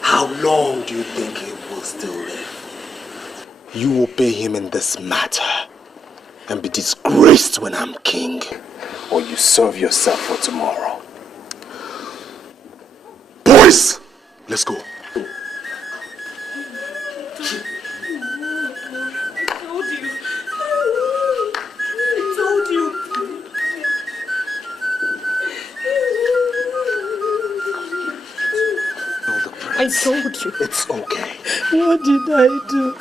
How long do you think he will still live? You obey him in this matter and be disgraced when I'm king, or you serve yourself for tomorrow. Boys, let's go. I told you. It's okay. What did I do?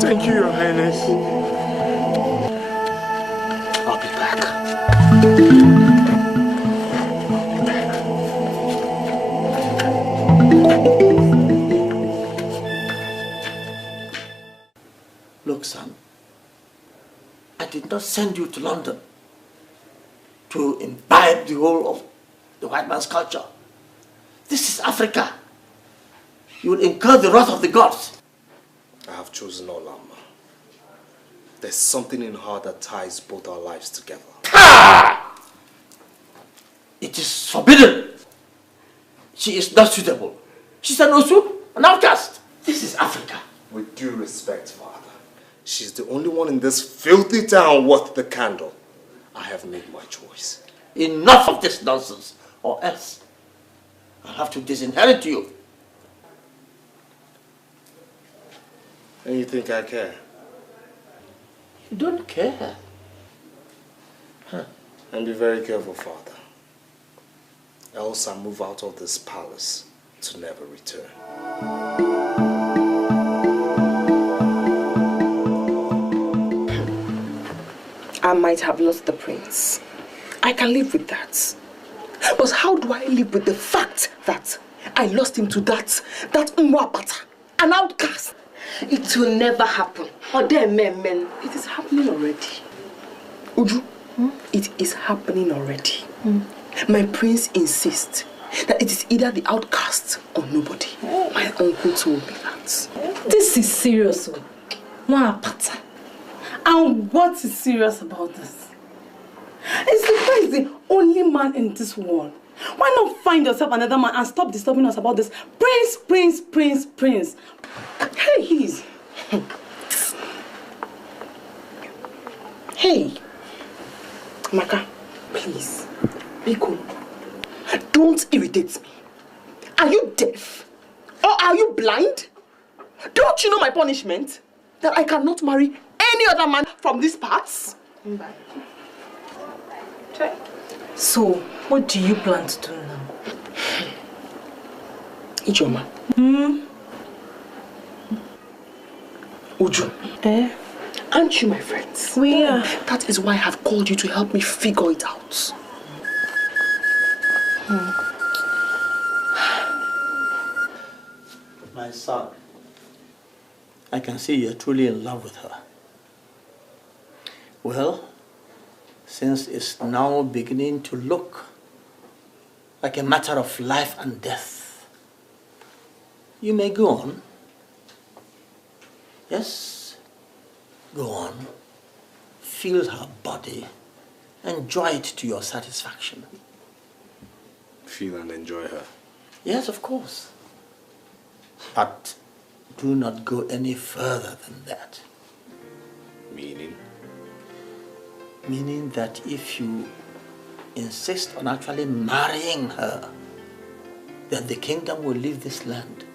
Thank you, Your Highness. I'll be back. Look, son, I did not send you to London to imbibe the whole of the white man's culture. This is Africa. You will incur the wrath of the gods. I have chosen Olama. There's something in her that ties both our lives together. Ah! It is forbidden. She is not suitable. She's an Osu, an outcast. This is Africa. With due respect, Father, she's the only one in this filthy town worth the candle. I have made my choice. Enough of this nonsense, or else I'll have to disinherit you. And you think I care? You don't care. Huh. And be very careful, Father. Else I move out of this palace to never return. I might have lost the prince. I can live with that. But how do I live with the fact that I lost him to that Mwapata, an outcast? It will never happen. Or there, men. It is happening already. Uju, it is happening already. My prince insists that it is either the outcast or nobody. My uncle told me that. This is serious. Mwapata. And what is serious about this? It's the guy is the only man in this world. Why not find yourself another man and stop disturbing us about this prince? Hey, he's... Hey, Maka, please, be cool. Don't irritate me. Are you deaf? Or are you blind? Don't you know my punishment? That I cannot marry any other man from these parts? So, what do you plan to do now? Ijoma. Uju. Aren't you my friends? We are. That is why I have called you to help me figure it out. My son, I can see you're truly in love with her. Well, since it's now beginning to look like a matter of life and death, you may go on. Yes, go on. Feel her body. Enjoy it to your satisfaction. Feel and enjoy her. Yes, of course. But do not go any further than that. Meaning? Meaning that if you insist on actually marrying her, then the kingdom will leave this land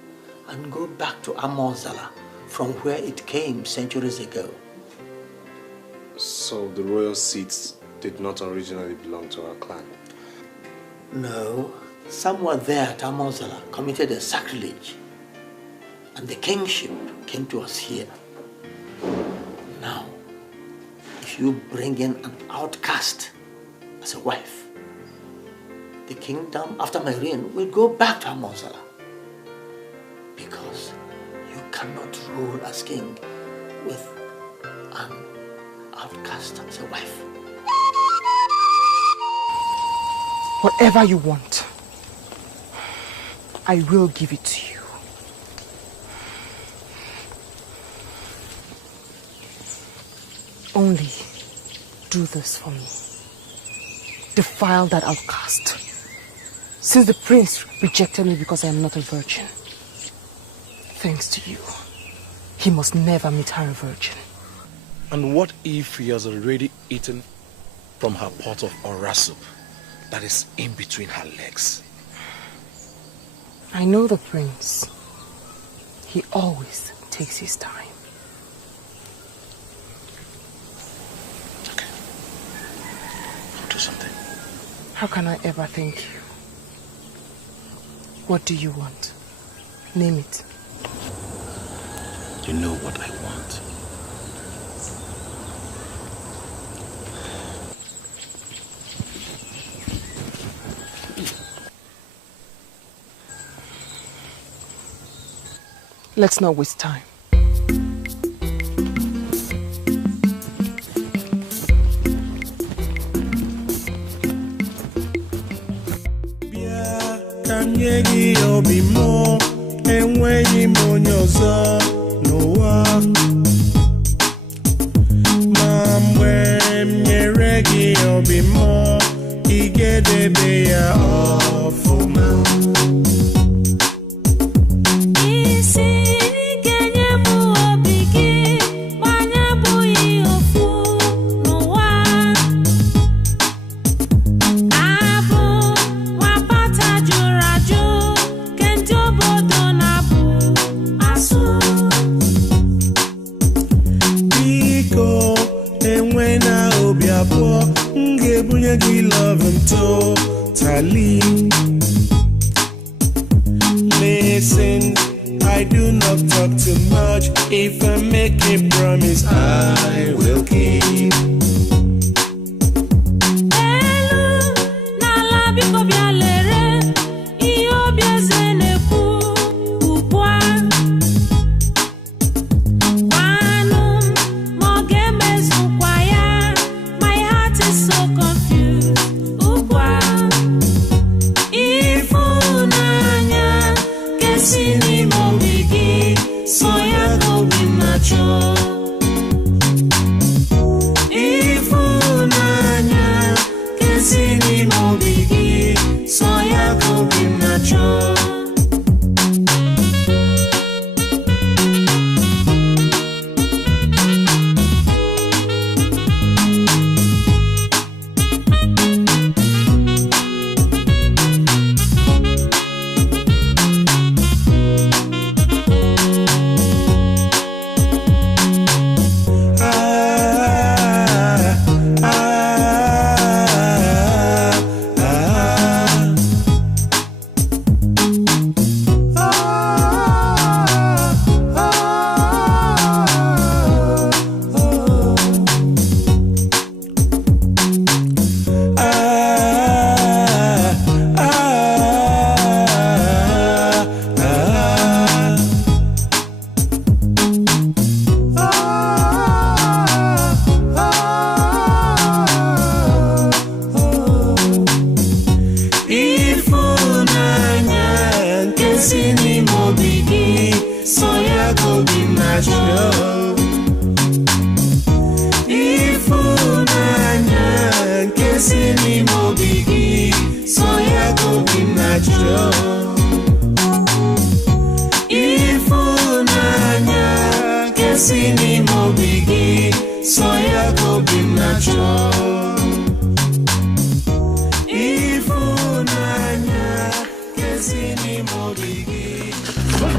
and go back to Amozala from where it came centuries ago. So the royal seats did not originally belong to our clan? No, someone there at Amozala committed a sacrilege and the kingship came to us here. Now, if you bring in an outcast as a wife, the kingdom after my reign will go back to Amozala, because you cannot rule as king with an outcast as a wife. Whatever you want, I will give it to you. Only do this for me. Defile that outcast. Since the prince rejected me because I am not a virgin, thanks to you, he must never meet her a virgin. And what if he has already eaten from her pot of ora soup that is in between her legs? I know the prince. He always takes his time. Okay. I'll do something. How can I ever thank you? What do you want? Name it. You know what I want. Let's not waste time. Kanyegi obimo enweghị m onye ọzọ n'ụwa, ma mgbe m nyere gị obimo ị ga-edebe ya ọfụma. Totally. Listen, I do not talk too much. If I make a promise, I will keep.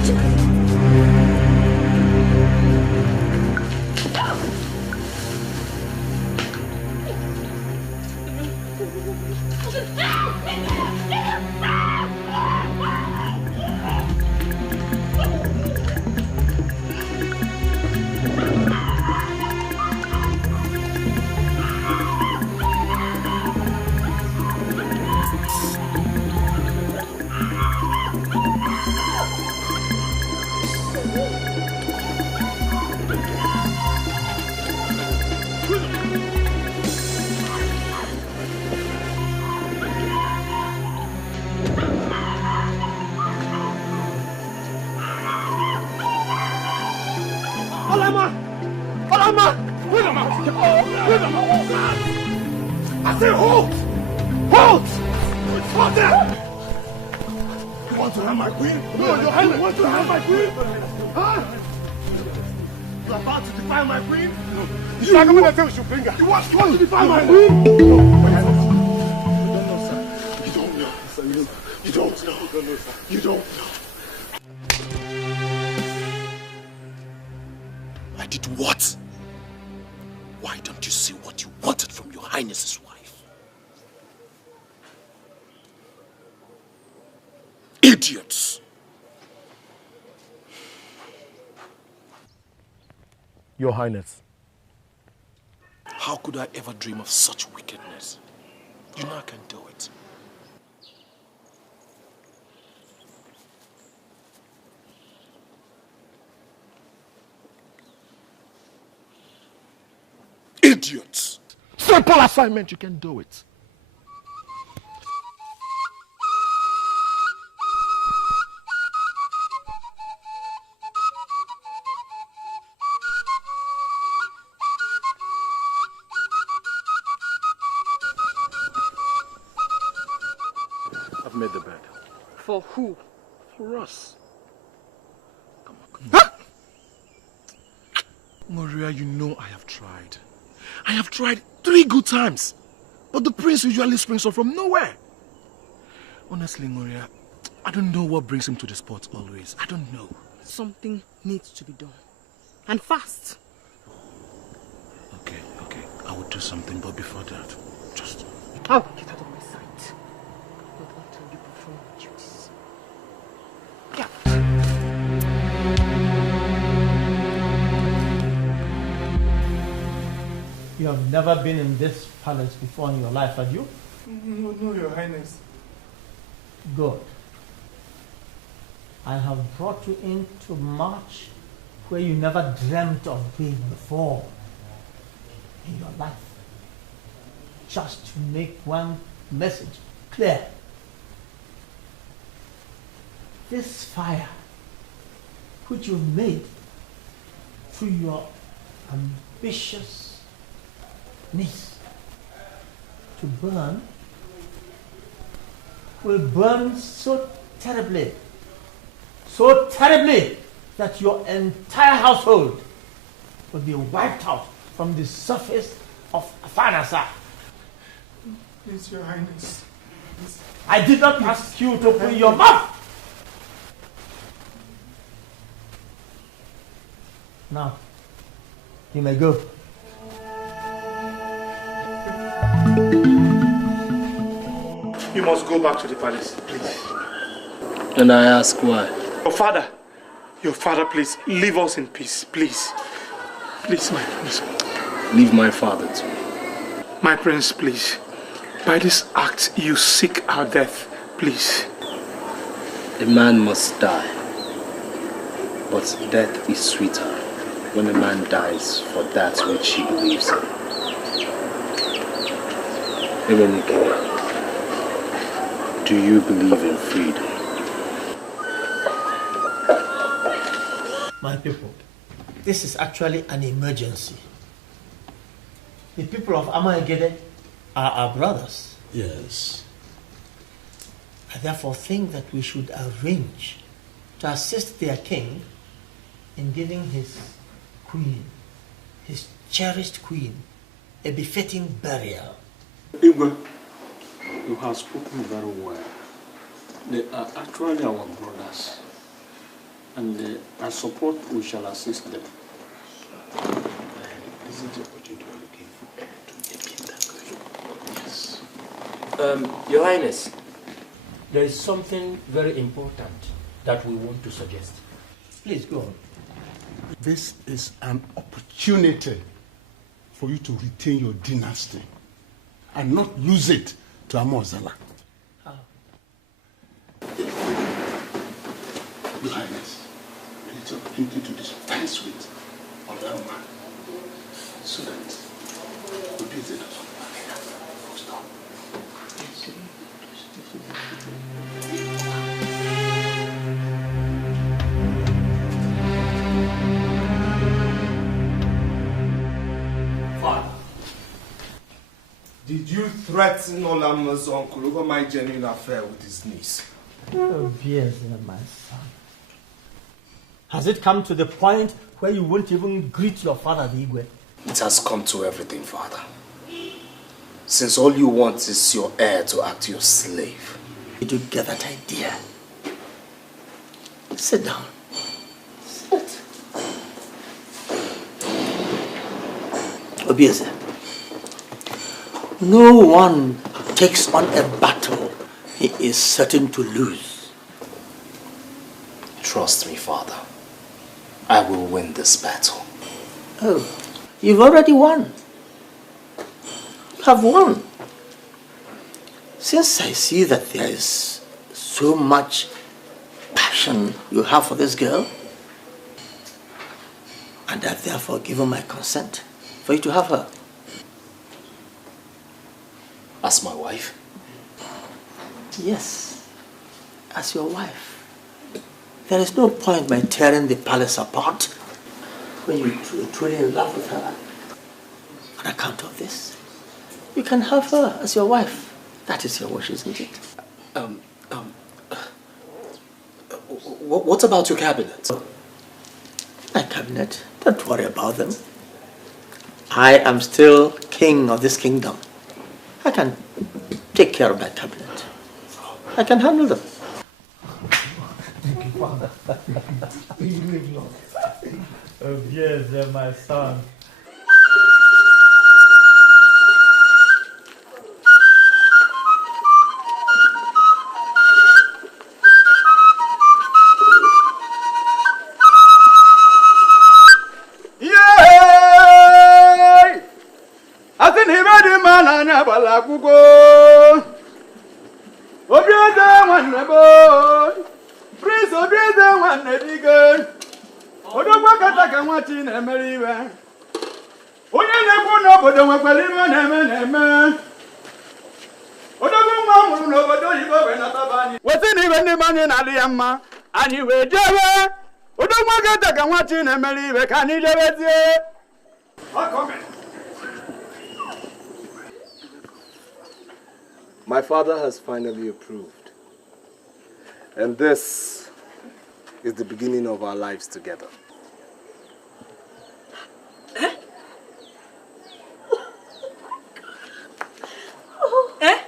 Confronting. want to harm my queen? No, Your Highness. You want to harm my queen? Huh? You are about to defile my queen? No. You are going to tell we should bring her. You want to defile my queen? No, Your Highness. You don't know, sir. You don't know. You don't know. You don't know. I did what? Why don't you see what you wanted from Your Highness's wife? Idiots! Your Highness. How could I ever dream of such wickedness? You know I can do it. Idiots! Simple assignment, you can do it. I've made the bed. For who? For us. Come on. Huh? Maria, you know I have tried. I have tried 3 good times. But the prince usually springs up from nowhere. Honestly, Maria, I don't know what brings him to the spot always. I don't know. Something needs to be done. And fast. Okay. I will do something, but before that, just... Oh, get out of my sight. Not until you perform your duties. Yeah. You have never been in this palace before in your life, have you? No, Your Highness. Good. I have brought you in to march where you never dreamt of being before in your life. Just to make one message clear. This fire which you made through your ambitious niece to burn will burn so terribly that your entire household will be wiped out from the surface of Afanasa. Please, Your Highness. Please. I did not ask you to open your mouth. Now, you may go. You must go back to the palace, please. And I ask why? Your father, please, leave us in peace, please. Please, my prince. Leave my father to me. My prince, please. By this act, you seek our death, please. A man must die. But death is sweeter when a man dies for that which he believes in. Emenike, do you believe in freedom? My people, this is actually an emergency. The people of Amayagede are our brothers. Yes. I therefore think that we should arrange to assist their king in giving his queen, his cherished queen, a befitting burial. Igwe, you have spoken very well. They are actually our brothers. And I support we shall assist them. Isn't it what you are looking for? To get that girl? Yes. Your Highness, there is something very important that we want to suggest. Please go on. This is an opportunity for you to retain your dynasty and not lose it to Amozala. Your Highness, it's an opportunity to dispense with another man so that we be able to stop. Father, did you threaten Olama's uncle over my genuine affair with his niece? Oh, yes, my son. Has it come to the point where you won't even greet your father, the Igwe? It has come to everything, Father. Since all you want is your heir to act your slave. Did you get that idea? Sit down. Sit. Obieze, no one takes on a battle he is certain to lose. Trust me, Father. I will win this battle. Oh, you've already won. You have won. Since I see that there is so much passion you have for this girl, and I've therefore given my consent for you to have her. As my wife? Yes, as your wife. There is no point by tearing the palace apart when you're truly in love with her. On account of this, you can have her as your wife. That is your wish, isn't it? What about your cabinet? My cabinet? Don't worry about them. I am still king of this kingdom. I can take care of my cabinet. I can handle them. Thank you, Father. You live long. Oh, yes, my son. Prince Obieze nwanne bige odogwa kataka nwati na-emere iwe onye na-ekwu n'obodo nwekwara iwe na-eme odogwa nwa mụrụ n'obodo oyibo wee nataba anyị wetị na iwe ndị anyị na-adị ya mma anyị wee jebe odogwa kataka nwati na-emere iwe ka anyị jebezie. My father has finally approved. And this is the beginning of our lives together. Eh? Eh?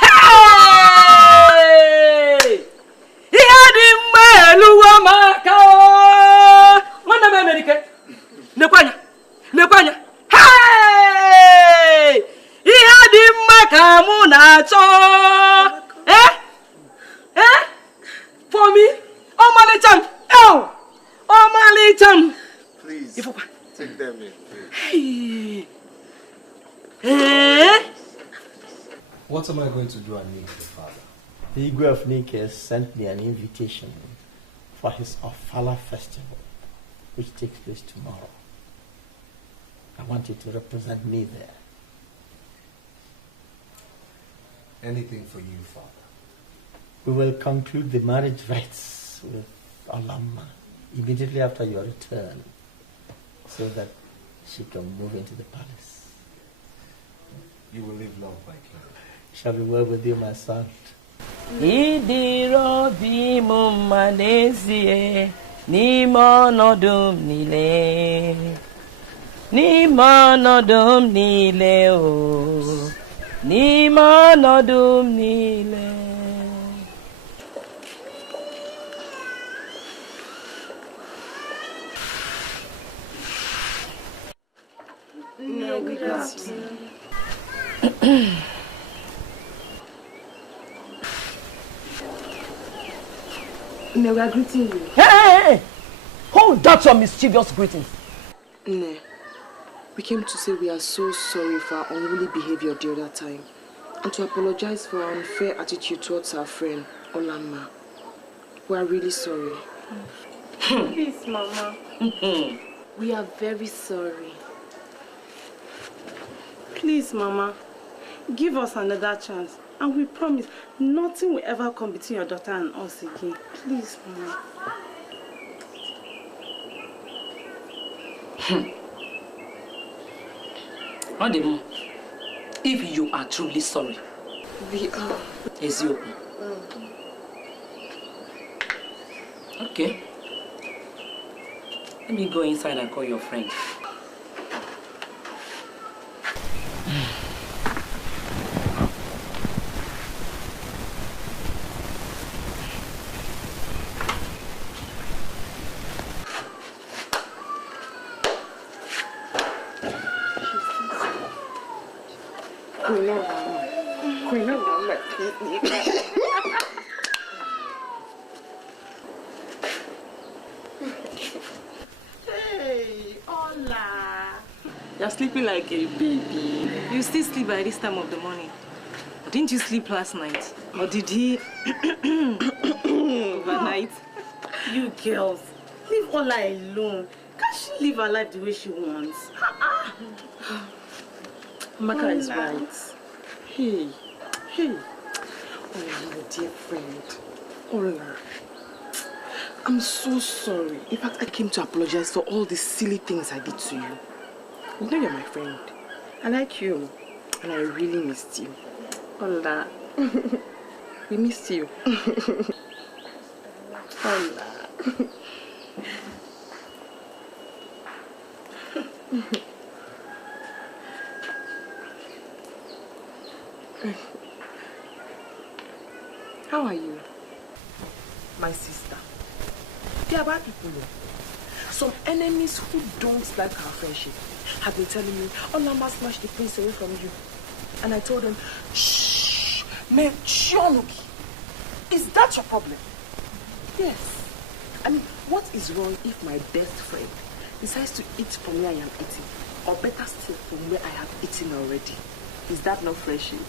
Hey! Nekwanya. Hey! Ihe dị mma ka mụ na-achọ. For me? Omalicham. Omalicham. Please, take them in. Hey! What am I going to do at Nike, Father? The Igwe of Nike sent me an invitation for his Ofala festival, which takes place tomorrow. I want you to represent me there. Anything for you, Father. We will conclude the marriage rites with Olamma immediately after your return, so that she can move into the palace. You will live long, my king. Shall be well with you, my son. Idirobi mumanezie nimonodum nile nimonodum nile o nimonodum nile. No, we got you. No, we are greeting you. Hey! Hold that your mischievous greetings. Ne, we came to say we are so sorry for our unruly behavior the other time and to apologize for our unfair attitude towards our friend, Olamma. We are really sorry. Please, Mama. We are very sorry. Please, Mama. Give us another chance. And we promise nothing will ever come between your daughter and us again. Please, Mama. If you are truly sorry. We are. Is you? Okay. Let me go inside and call your friend. Hey, hola. You're sleeping like a baby. You still sleep by this time of the morning. Didn't you sleep last night? Or did he overnight? You girls, leave Ola alone. Can't she live her life the way she wants? Maka is right. Hey, hey. Oh, my dear friend. Ola. I'm so sorry. In fact, I came to apologize for all the silly things I did to you. You know you're my friend. I like you. And I really missed you. Hola. We missed you. Hola. How are you? My sister. They are bad people. Some enemies who don't like our friendship have been telling me, Ola must smash the prince away from you. And I told them, shh, me Chionuki. Is that your problem? Yes. I mean, what is wrong if my best friend decides to eat from where I am eating? Or better still, from where I have eaten already? Is that not friendship?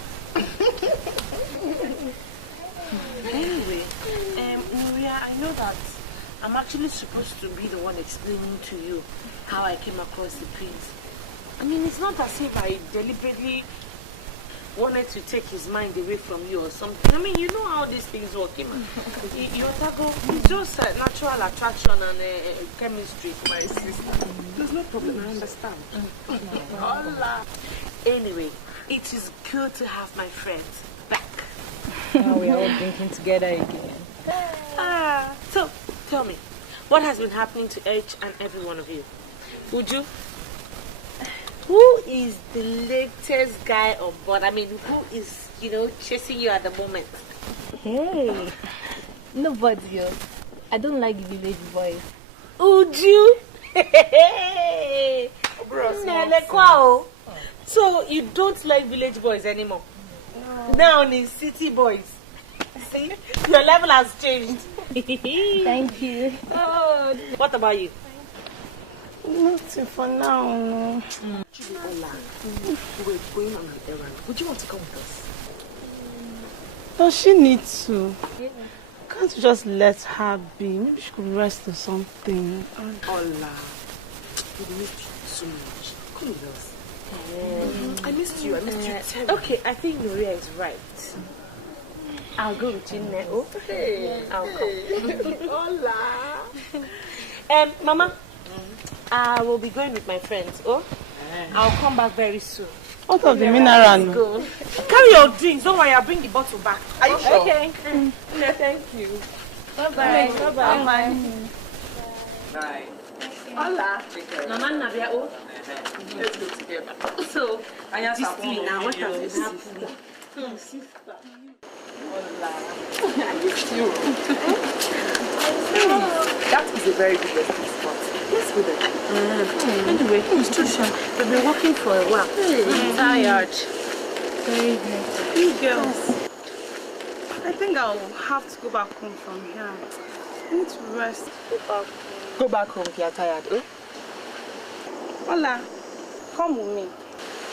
Anyway, Nuria, I know that I'm actually supposed to be the one explaining to you how I came across the prince. I mean, it's not as if I deliberately wanted to take his mind away from you or something. I mean, you know how these things work. It's just a natural attraction and chemistry. My sister. There's no problem, I understand. Hola. Anyway, it is good to have my friends back. Now we are all drinking together again. So, tell me, what has been happening to each and every one of you? Uju, who is the latest guy on board? I mean, who is, chasing you at the moment? Hey, nobody else. I don't like village boys. Uju? Hey! So, you don't like village boys anymore? No. Now it's city boys. See? Your level has changed. Thank you. Oh. What about you? Nothing for now. Ola, we're going on an errand. Would you want to come with us? Does she need to? Yeah. Can't you just let her be? Maybe she could rest or something. Ola, we missed you so much. Come with us. I missed you. Terribly. Okay, I think Nuria is right. I'll go with you next. Hey, I'll come. Hola. Mama, I will be going with my friends. I'll come back very soon. What of the mineral? Go. Carry your drinks. Don't worry, I'll bring the bottle back. Are you sure? Okay. No, thank you. Bye-bye. Bye-bye. Bye. Hola. Mama Nabia. Let's go together. So, this thing now, what has been happening? Sister. Hola. I missed you. That is a very good resting spot. Let's go there. Anyway, instruction. We've been working for a while. Tired. Very good. You girls. I think I'll have to go back home from here. I need to rest. Go back home if you're tired, Ola, come with me.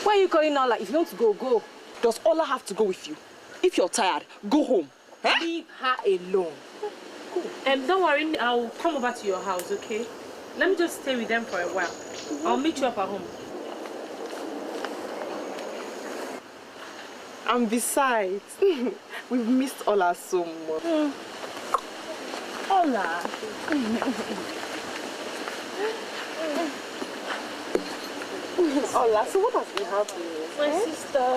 Why are you calling Ola? If you want to go, go. Does Ola have to go with you? If you're tired, go home. Leave her alone. Don't worry, I'll come over to your house, okay? Let me just stay with them for a while. I'll meet you up at home. And besides, we've missed Ola so much. Ola. Ola, so what has been happening? My sister,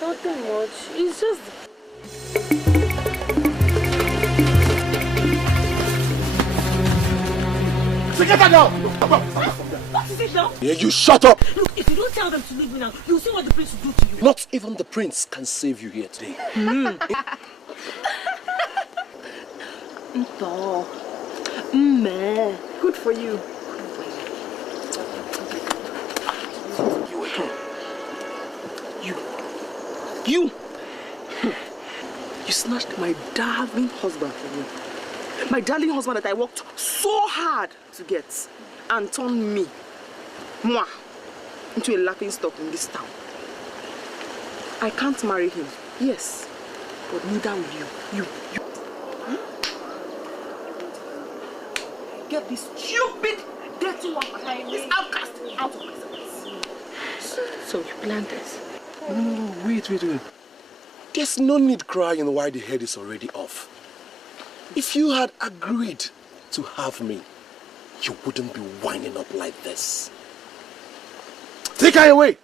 nothing much. It's just... Get her down! What is it now? Yeah, you shut up! Look, if you don't tell them to leave me now, you'll see what the prince will do to you. Not even the prince can save you here today. Good for you. You snatched my darling husband from me. My darling husband that I worked so hard to get and turned me, moi, into a laughing stock in this town. I can't marry him, yes, but neither will you. Get this stupid, dirty one behind this outcast out of my sight. So you planned this? No, wait. There's no need crying while the head is already off. If you had agreed to have me, you wouldn't be winding up like this. Take her away!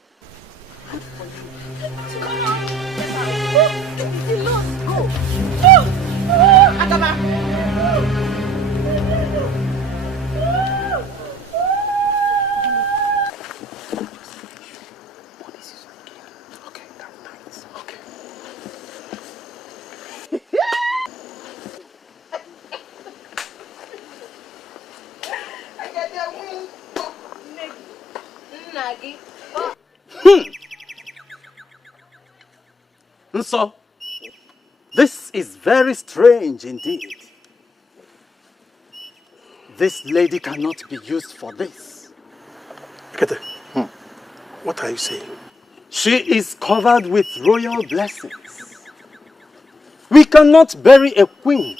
So, this is very strange indeed. This lady cannot be used for this. Kete, what are you saying? She is covered with royal blessings. We cannot bury a queen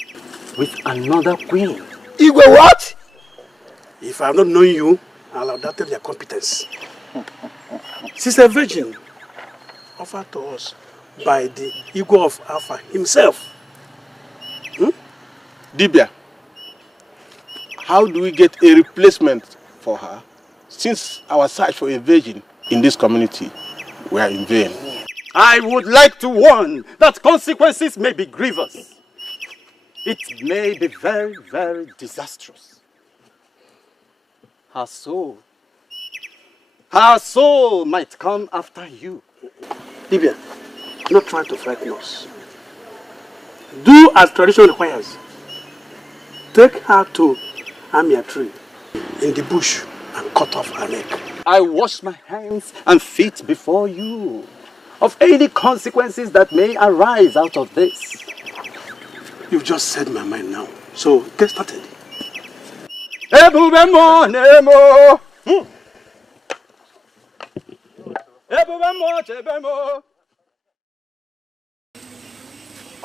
with another queen. Igwe, what? If I have not known you, I'll have doubted your competence. She's a virgin offered to us by the ego of Alpha himself. Dibia, how do we get a replacement for her since our search for a virgin in this community were in vain? I would like to warn that consequences may be grievous. It may be very, very disastrous. Her soul might come after you. Dibia, not trying to frighten us. Do as tradition requires. Take her to Amia tree in the bush and cut off her neck. I wash my hands and feet before you of any consequences that may arise out of this. You've just said my mind now, so get started. I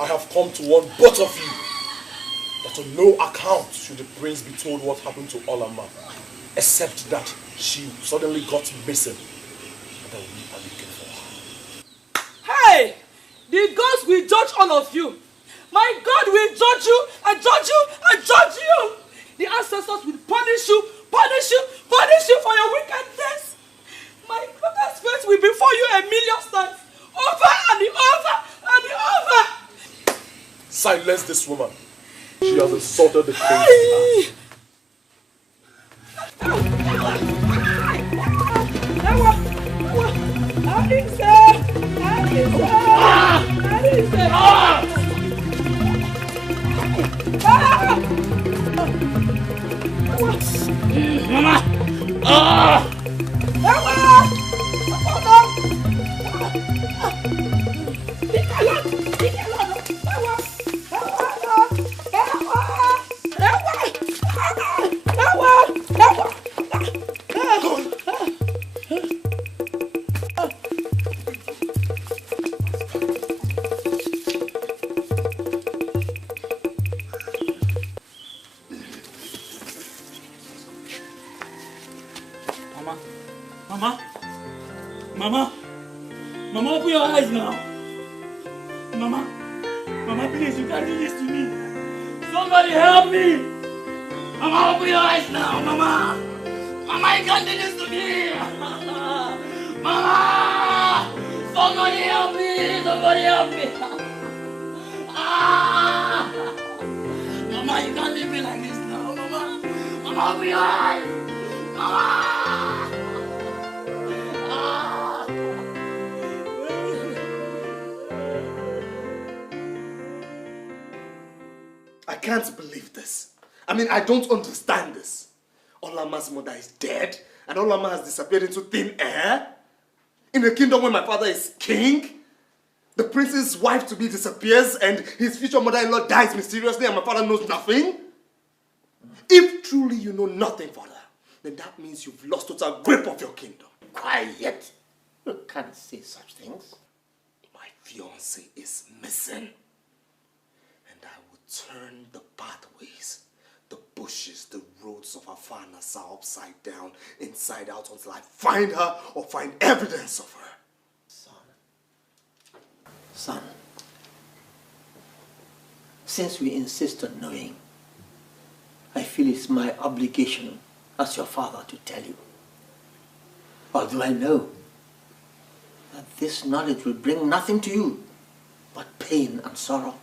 have come to warn both of you that on no account should the prince be told what happened to Olama, except that she suddenly got missing and that we are looking for her. Hey! The gods will judge all of you. My God will judge you and judge you and judge you. The ancestors will punish you for your wickedness. My brother's face will be for you 1,000,000 times. Over and over and over. Silence this woman. She has insulted the king. Mama, open your eyes now. Mama, please, you can't do this to me. Somebody help me. Mama, open your eyes now, Mama. Mama, you can't do this to me! Mama! Somebody help me! Somebody help me! Ah! Mama, you can't leave me like this now, Mama! Mama, I'll be alive! Mama! Ah! I can't believe this. I mean, I don't understand this. Olama's mother is dead, and Olama has disappeared into thin air? In a kingdom where my father is king? The prince's wife-to-be disappears, and his future mother-in-law dies mysteriously, and my father knows nothing? If truly you know nothing, father, then that means you've lost total grip of your kingdom. Quiet. You can't say such things. My fiancé is missing. And I will turn the pathways, the bushes, the roads of Afanasa upside down, inside out, until I find her or find evidence of her. Son, since we insist on knowing, I feel it's my obligation as your father to tell you. Although I know that this knowledge will bring nothing to you but pain and sorrow.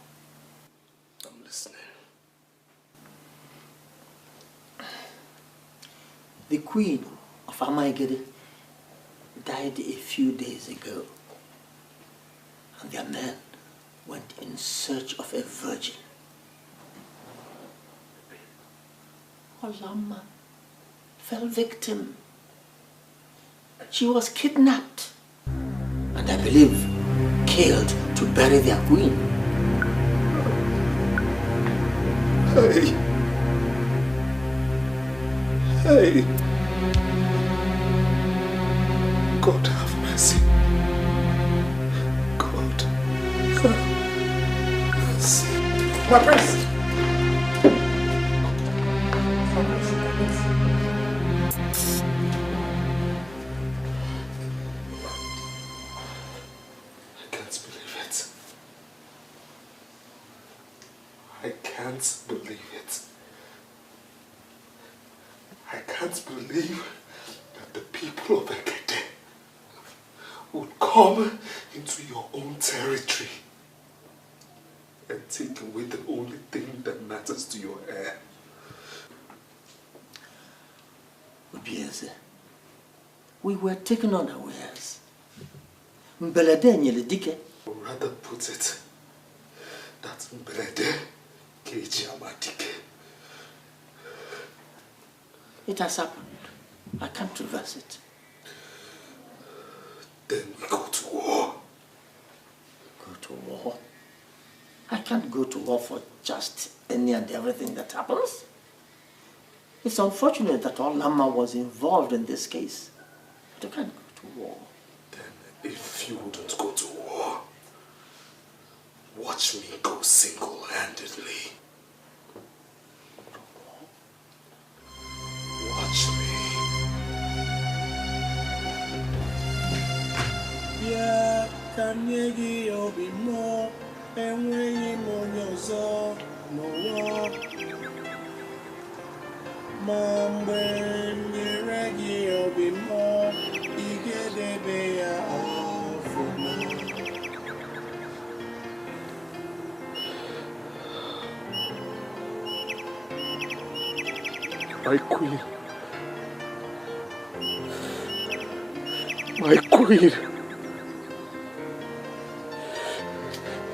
I'm listening. The queen of Amaigede died a few days ago, and their men went in search of a virgin. Olama fell victim. She was kidnapped and I believe killed to bury their queen. Hey. Hey. God have mercy. God have mercy. My prince! I can't believe it. I can't believe that the people of Ekete would come into your own territory and take away the only thing that matters to your heir. Obieze, we were taken unawares. Mbelede nyele dike. Or rather put it, that Mbelede keji amadike. It has happened. I can't reverse it. Then we go to war. Go to war? I can't go to war for just any and everything that happens. It's unfortunate that Olama was involved in this case. But I can't go to war. Then if you wouldn't go to war, watch me go single-handedly. Watch me. Yeah, Kanyegi Obimo, and we Monyozo, no Mambe, Niregi Obimo, Igedebea, My queen. My queen.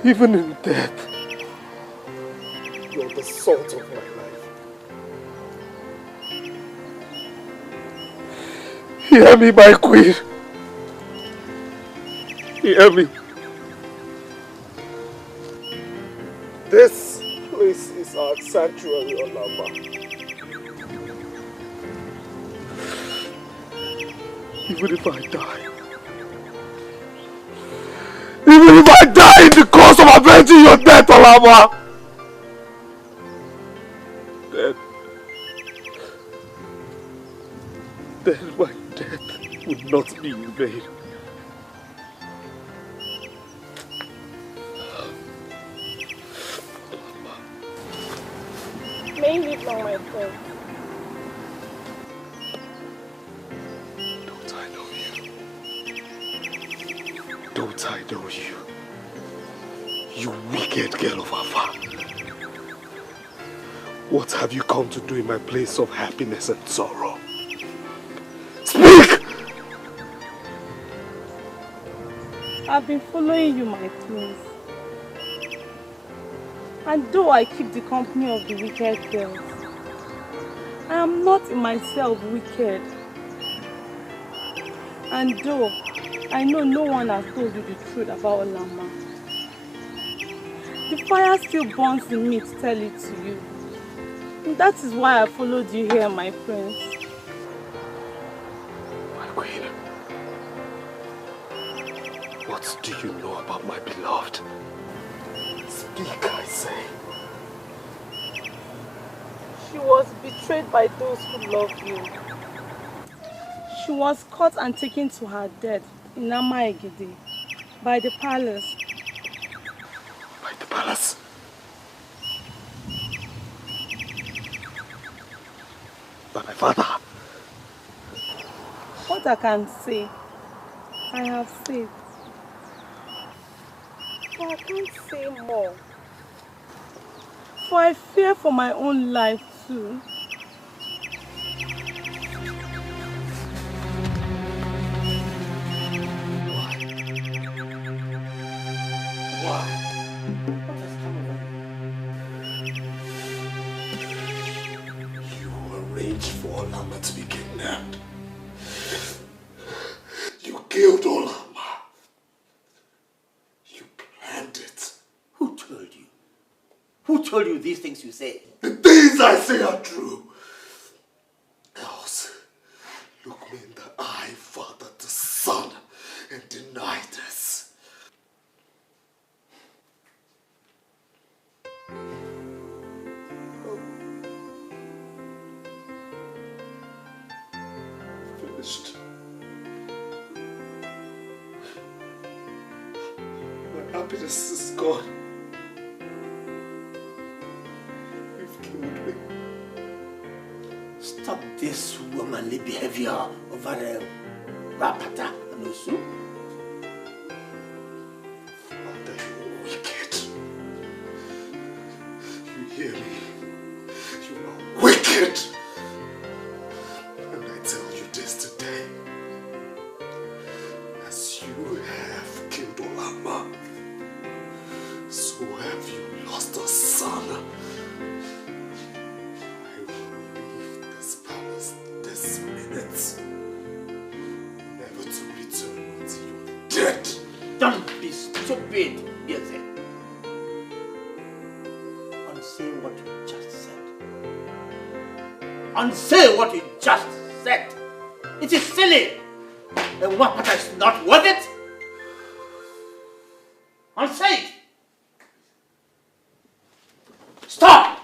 Even in death, you're the salt of my life. Hear me, my queen. Hear me. This place is our sanctuary, Olama. Even if I die, even if I die in the course of avenging your death, Olama, then my death would not be in vain. May you live long, my friend. Don't I know you? You wicked girl of Afa. What have you come to do in my place of happiness and sorrow? Speak! I've been following you, my prince. And though I keep the company of the wicked girls, I am not in myself wicked. And though I know no one has told you the truth about Olama, the fire still burns in me to tell it to you. And that is why I followed you here, my prince. My queen, what do you know about my beloved? Speak, I say. She was betrayed by those who love you. She was caught and taken to her death in Amaegide by the palace. By the palace? By my father? What I can say, I have said. But I can't say more. For I fear for my own life too. Why? You arranged for Olama to be kidnapped. You killed Olama. You planned it. Who told you? Who told you these things you say? The things I say are true. Else, look me in the eye, father to son, and deny this. Finished. My happiness is gone. You've killed me. Stop this womanly behavior over Rapata and Osu. Father, you're wicked. You hear me? You are wicked. And I tell you this today. As you have killed Olama, so have you lost a son. I will leave this palace this minute, never to return until you're dead. Don't be stupid, Biese. Unsay what you just said. Unsay what you just said. It is silly. And Wapata is not worth it. Unsay it. Stop!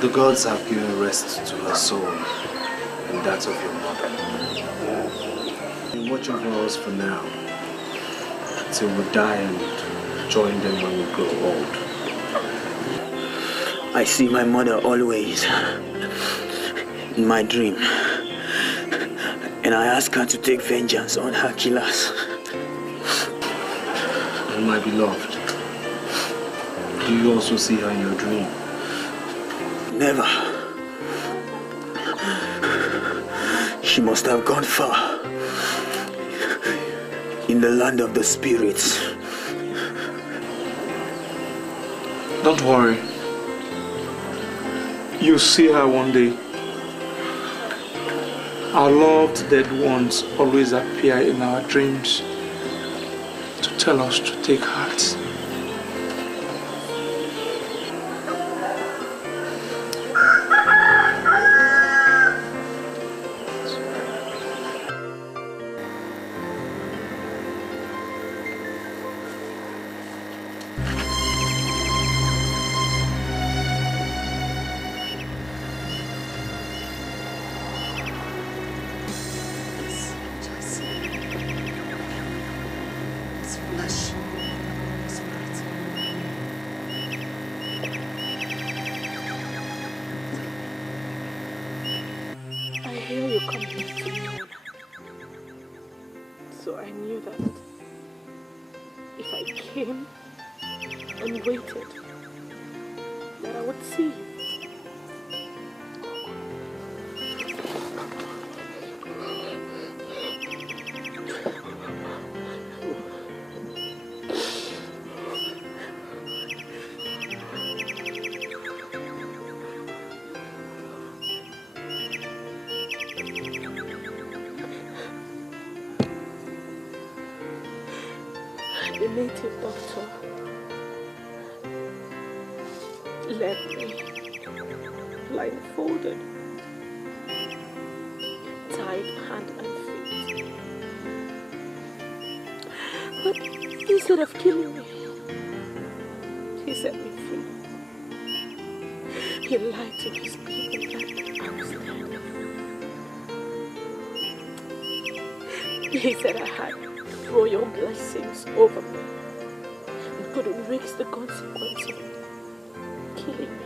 The gods have given rest to her soul and that of your mother. You watch over us for now, till we die and join them when we grow old. I see my mother always in my dream. And I ask her to take vengeance on her killers. And my beloved, do you also see her in your dream? Never. She must have gone far. In the land of the spirits. Don't worry. You'll see her one day. Our loved dead ones always appear in our dreams to tell us to take heart. So I knew that if I came and waited, that I would see you. The native doctor left me blindfolded, tied hand and feet. But instead of killing me, he set me free. He lied to his people that I was dead. He said I had royal blessings over me and couldn't risk the consequence of killing me.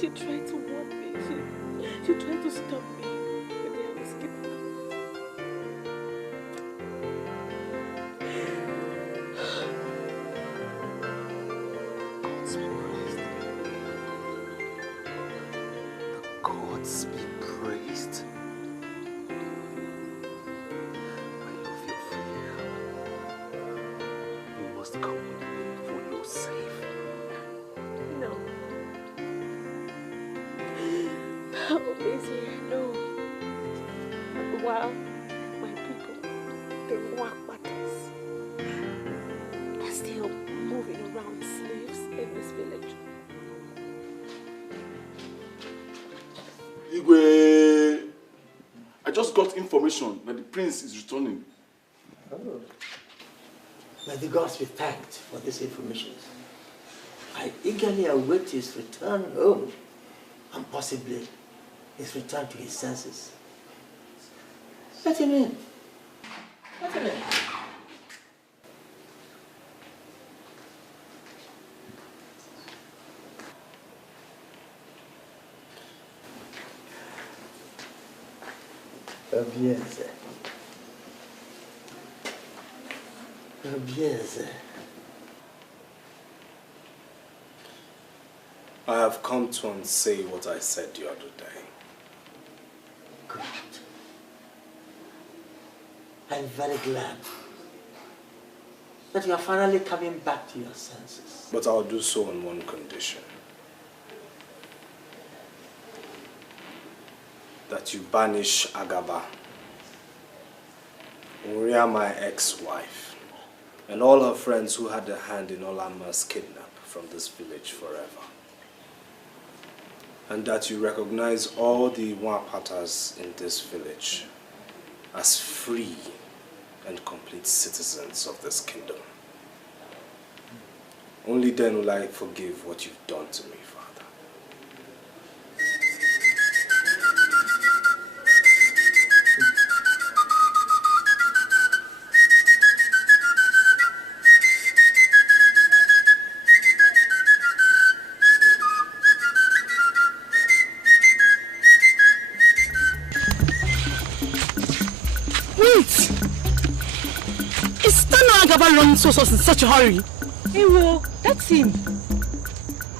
She tried to warn me. She tried to stop me. But then I was given Gods be praised. My love, you're free now. You must come with me for your safe. No. Oh, Izzy, no. While my people, the Wakwatas, are still moving around slaves in this village. Igwe, I just got information that the prince is returning. Oh. May the gods be thanked for this information. I eagerly await his return home and possibly his return to his senses. Let him in. Let him in. Bien, sir. Bien, sir. I have come to unsay what I said the other day. Good. I'm very glad that you are finally coming back to your senses. But I'll do so on one condition. That you banish Agaba, Uria, my ex-wife, and all her friends who had a hand in Olama's kidnap from this village forever. And that you recognize all the Wapatas in this village as free and complete citizens of this kingdom. Only then will I forgive what you've done to me, Father. ever run so in such a hurry? Ewo, that's him.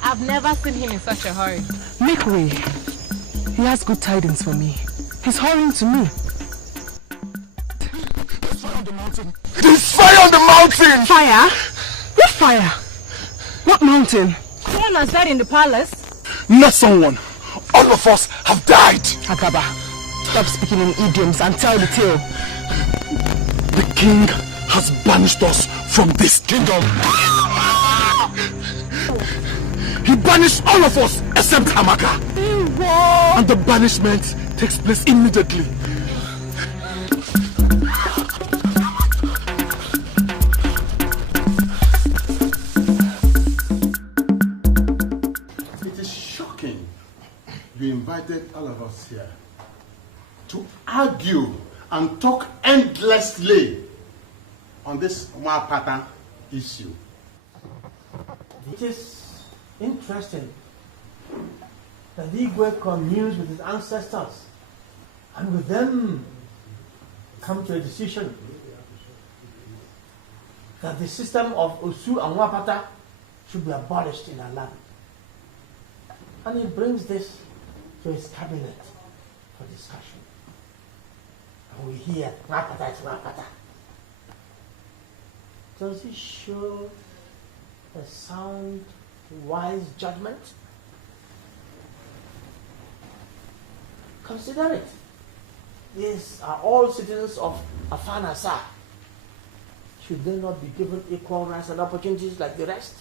I've never seen him in such a hurry. Make way. He has good tidings for me. He's hurrying to me. There's fire on the mountain. There's fire on the mountain! Fire? What fire? What mountain? Someone has died in the palace. Not someone. All of us have died. Akaba, stop speaking in idioms and tell the tale. The king has banished us from this kingdom. He banished all of us except Amaka. And the banishment takes place immediately. It is shocking you invited all of us here to argue and talk endlessly on this Mwapata issue. It is interesting that Igwe communes with his ancestors and with them come to a decision that the system of Osu and Mwapata should be abolished in our land. And he brings this to his cabinet for discussion. And we hear, Mwapata is Mwapata. Does he show a sound, wise judgment? Consider it. These are all citizens of Afanasa. Should they not be given equal rights and opportunities like the rest?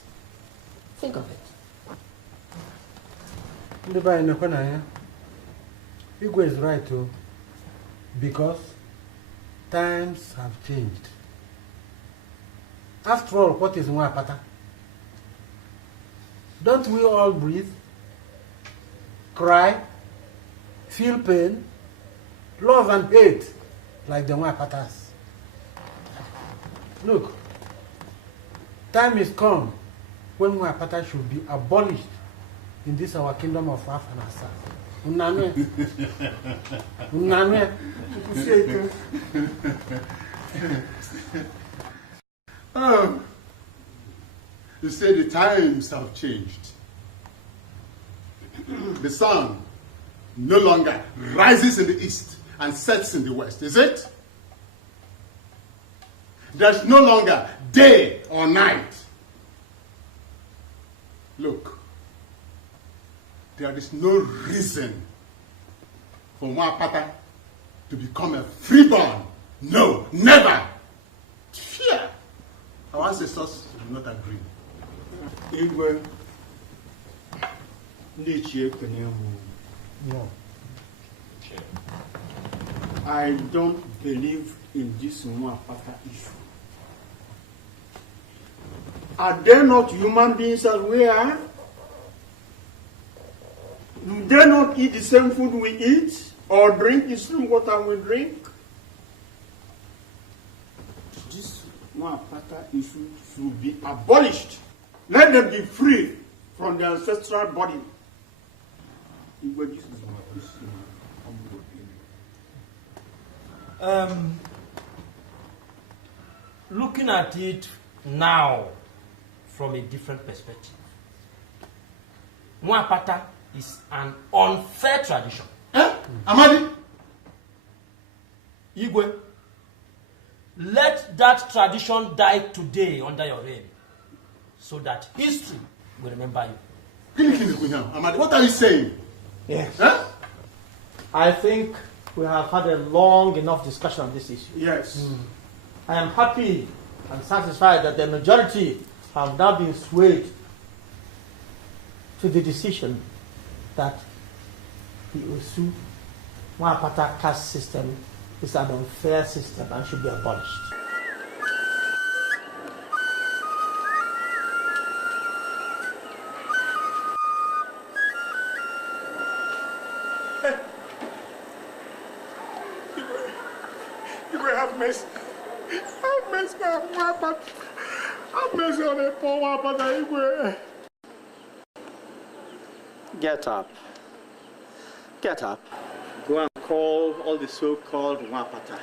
Think of it. Igwe is right too, because times have changed. After all, what is Mwapata? Don't we all breathe, cry, feel pain, love and hate like the Mwapatas? Look, time is come when Mwapata should be abolished in this our kingdom of Afanasa. Unanwe. Unanwe. Oh, you say the times have changed. The sun no longer rises in the east and sets in the west, is it? There's no longer day or night. Look, there is no reason for Mwapata to become a freeborn. No, never. Fear. Our ancestors do not agree. Igwe, no. I don't believe in this Mwapata issue. Are they not human beings as we are? Do they not eat the same food we eat? Or drink the same water we drink? This Mwapata issue should be abolished. Let them be free from their ancestral body. This is my humble opinion. Looking at it now from a different perspective, Mwapata is an unfair tradition. Amadi? Igwe, let that tradition die today under your reign, so that history will remember you. Amadi, what are you saying? Yes. Huh? I think we have had a long enough discussion on this issue. Yes. I am happy and satisfied that the majority have now been swayed to the decision that the Osu Mwapata caste system is an unfair system and should be abolished. You will have mercy. Have mercy on Mwapata. Have mercy on the poor Mwapata. Get up. Get up. Go and call all the so-called Mwapata.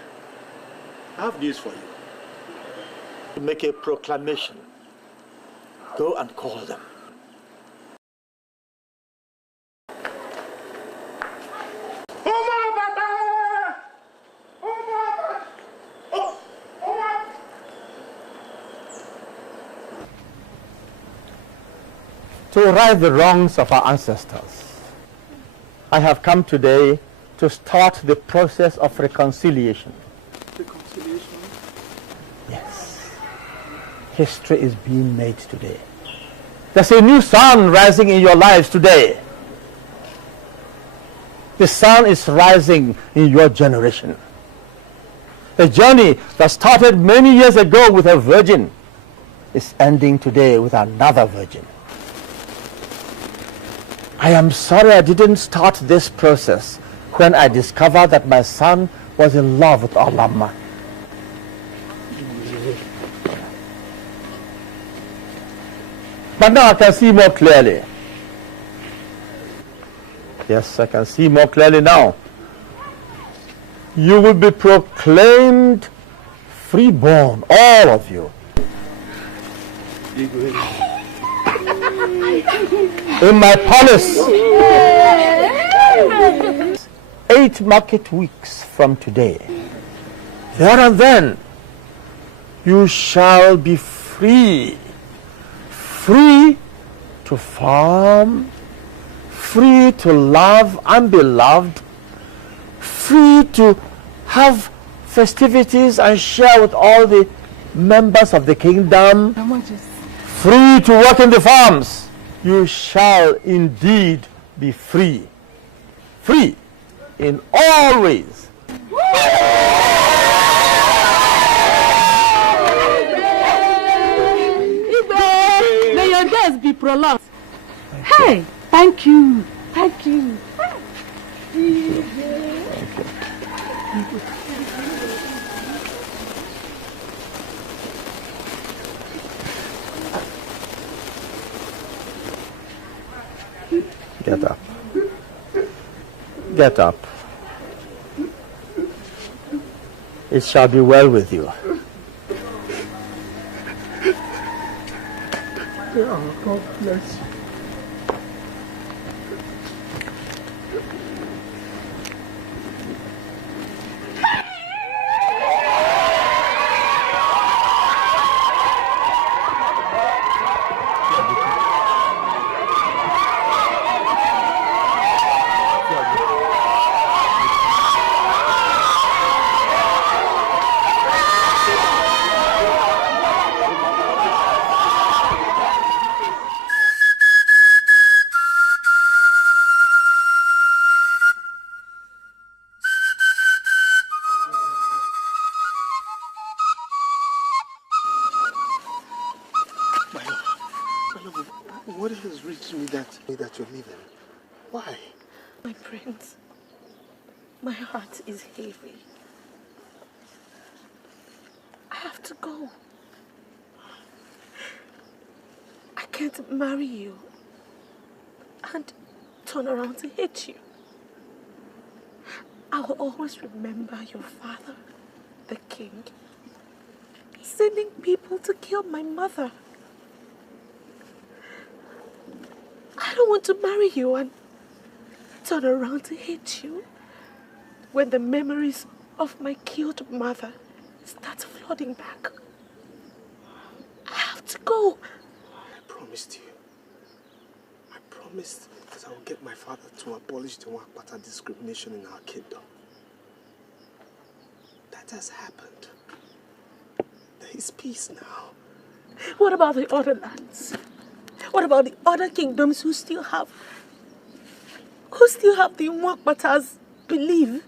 I have news for you. to make a proclamation. Go and call them. To right the wrongs of our ancestors, I have come today to start the process of reconciliation. Reconciliation? Yes. History is being made today. There's a new sun rising in your lives today. The sun is rising in your generation. A journey that started many years ago with a virgin is ending today with another virgin. I am sorry I didn't start this process when I discovered that my son was in love with Olama. But now I can see more clearly. Yes, I can see more clearly now. You will be proclaimed freeborn, all of you. In my palace, 8 market weeks from today, there and then, you shall be free. Free to farm, free to love and be loved, free to have festivities and share with all the members of the kingdom, free to work in the farms. You shall indeed be free. Free in all ways. May your days be prolonged. Hey, thank you. Thank you. Get up. Get up. It shall be well with you. God bless you. What has reached me that you're leaving? Why? My prince, my heart is heavy. I have to go. I can't marry you and turn around to hate you. I will always remember your father, the king, sending people to kill my mother. I don't want to marry you and turn around to hate you when the memories of my killed mother start flooding back. I have to go. I promised you. I promised that I will get my father to abolish the Wakpata discrimination in our kingdom. That has happened. There is peace now. What about the other lands? What about the other kingdoms who still have the Wakpatas belief?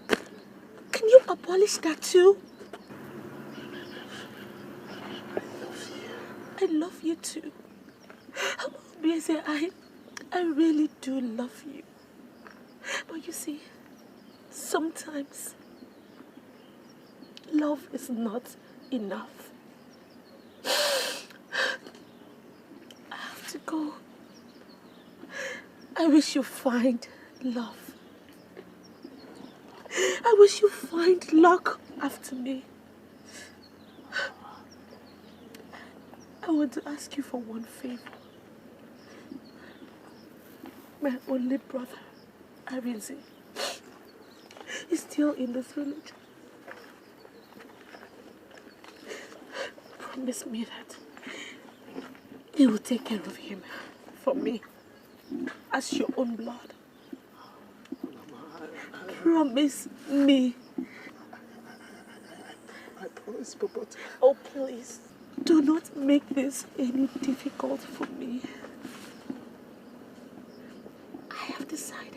Can you abolish that too? I love you too. I really do love you. But you see, sometimes love is not enough. I have to go. I wish you find love. I wish you find luck after me. I want to ask you for one favor. My only brother, Arinze, is still in this village. Promise me that you will take care of him for me as your own blood. Promise me. I promise, but... Oh, please, do not make this any difficult for me. I have decided.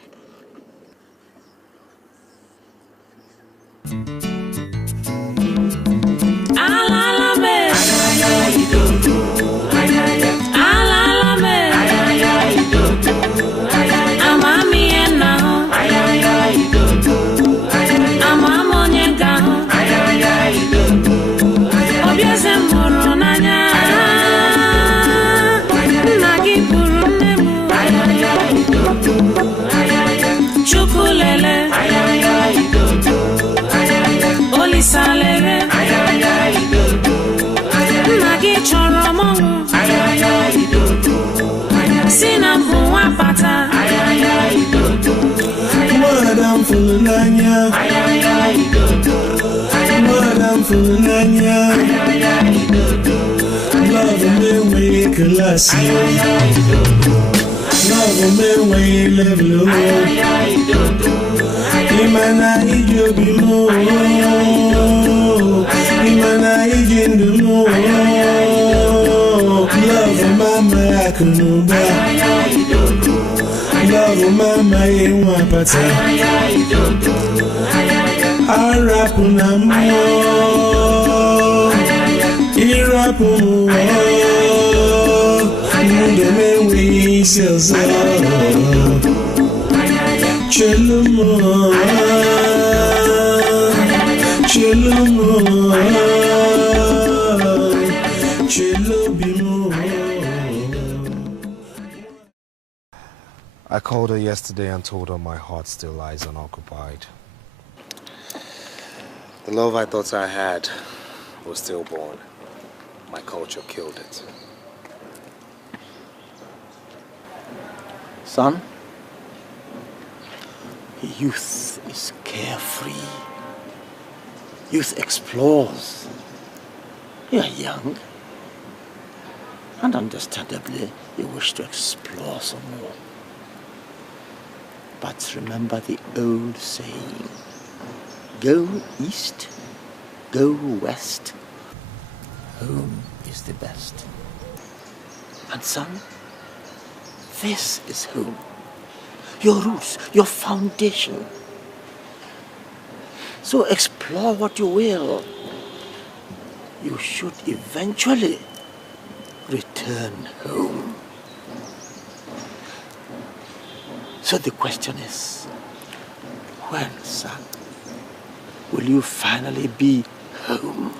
Madam Fulania, Madam Fulania, love me we classy, love me we level up. Imana ijobi mo, Imana ijindu mo, love mama akunuba. Love mama yewa pata Arapu na mo Irapu mo Munde me we selza Chelumo Chelumo Chelubimo. I called her yesterday and told her my heart still lies unoccupied. The love I thought I had was stillborn. My culture killed it. Son, youth is carefree. Youth explores. You are young. And understandably, you wish to explore some more. But remember the old saying, go east, go west, home is the best. And son, this is home. Your roots, your foundation. So explore what you will. You should eventually return home. So the question is, when, son, will you finally be home?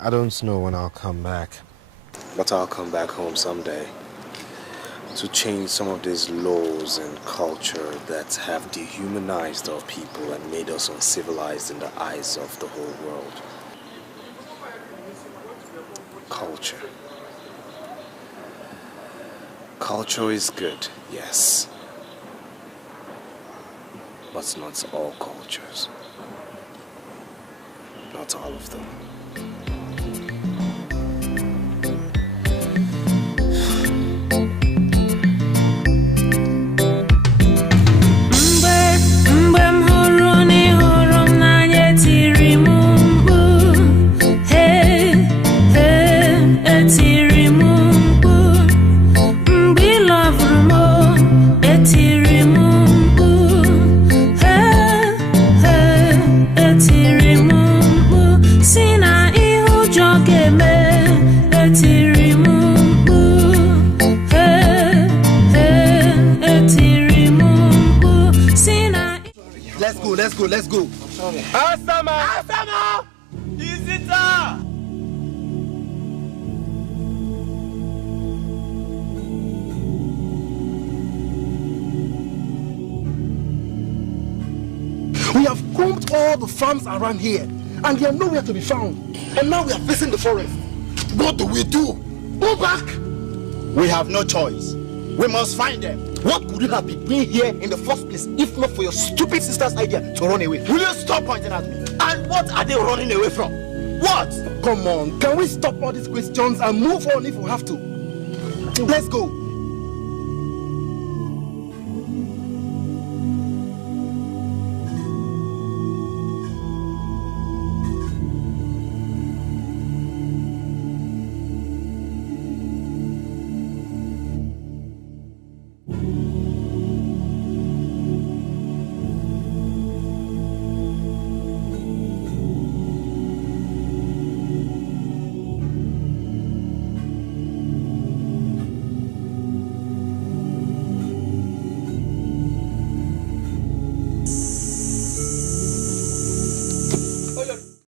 I don't know when I'll come back, but I'll come back home someday to change some of these laws and culture that have dehumanized our people and made us uncivilized in the eyes of the whole world. Culture. Culture is good, yes. But not all cultures. Not all of them. Let's go. Asama! Asama! Visitor! We have combed all the farms around here, and they are nowhere to be found. And now we are facing the forest. What do we do? Go back! We have no choice. We must find them. What could you have been doing here in the first place if not for your stupid sister's idea to run away? Will you stop pointing at me? And what are they running away from? What? Come on, can we stop all these questions and move on if we have to? Let's go.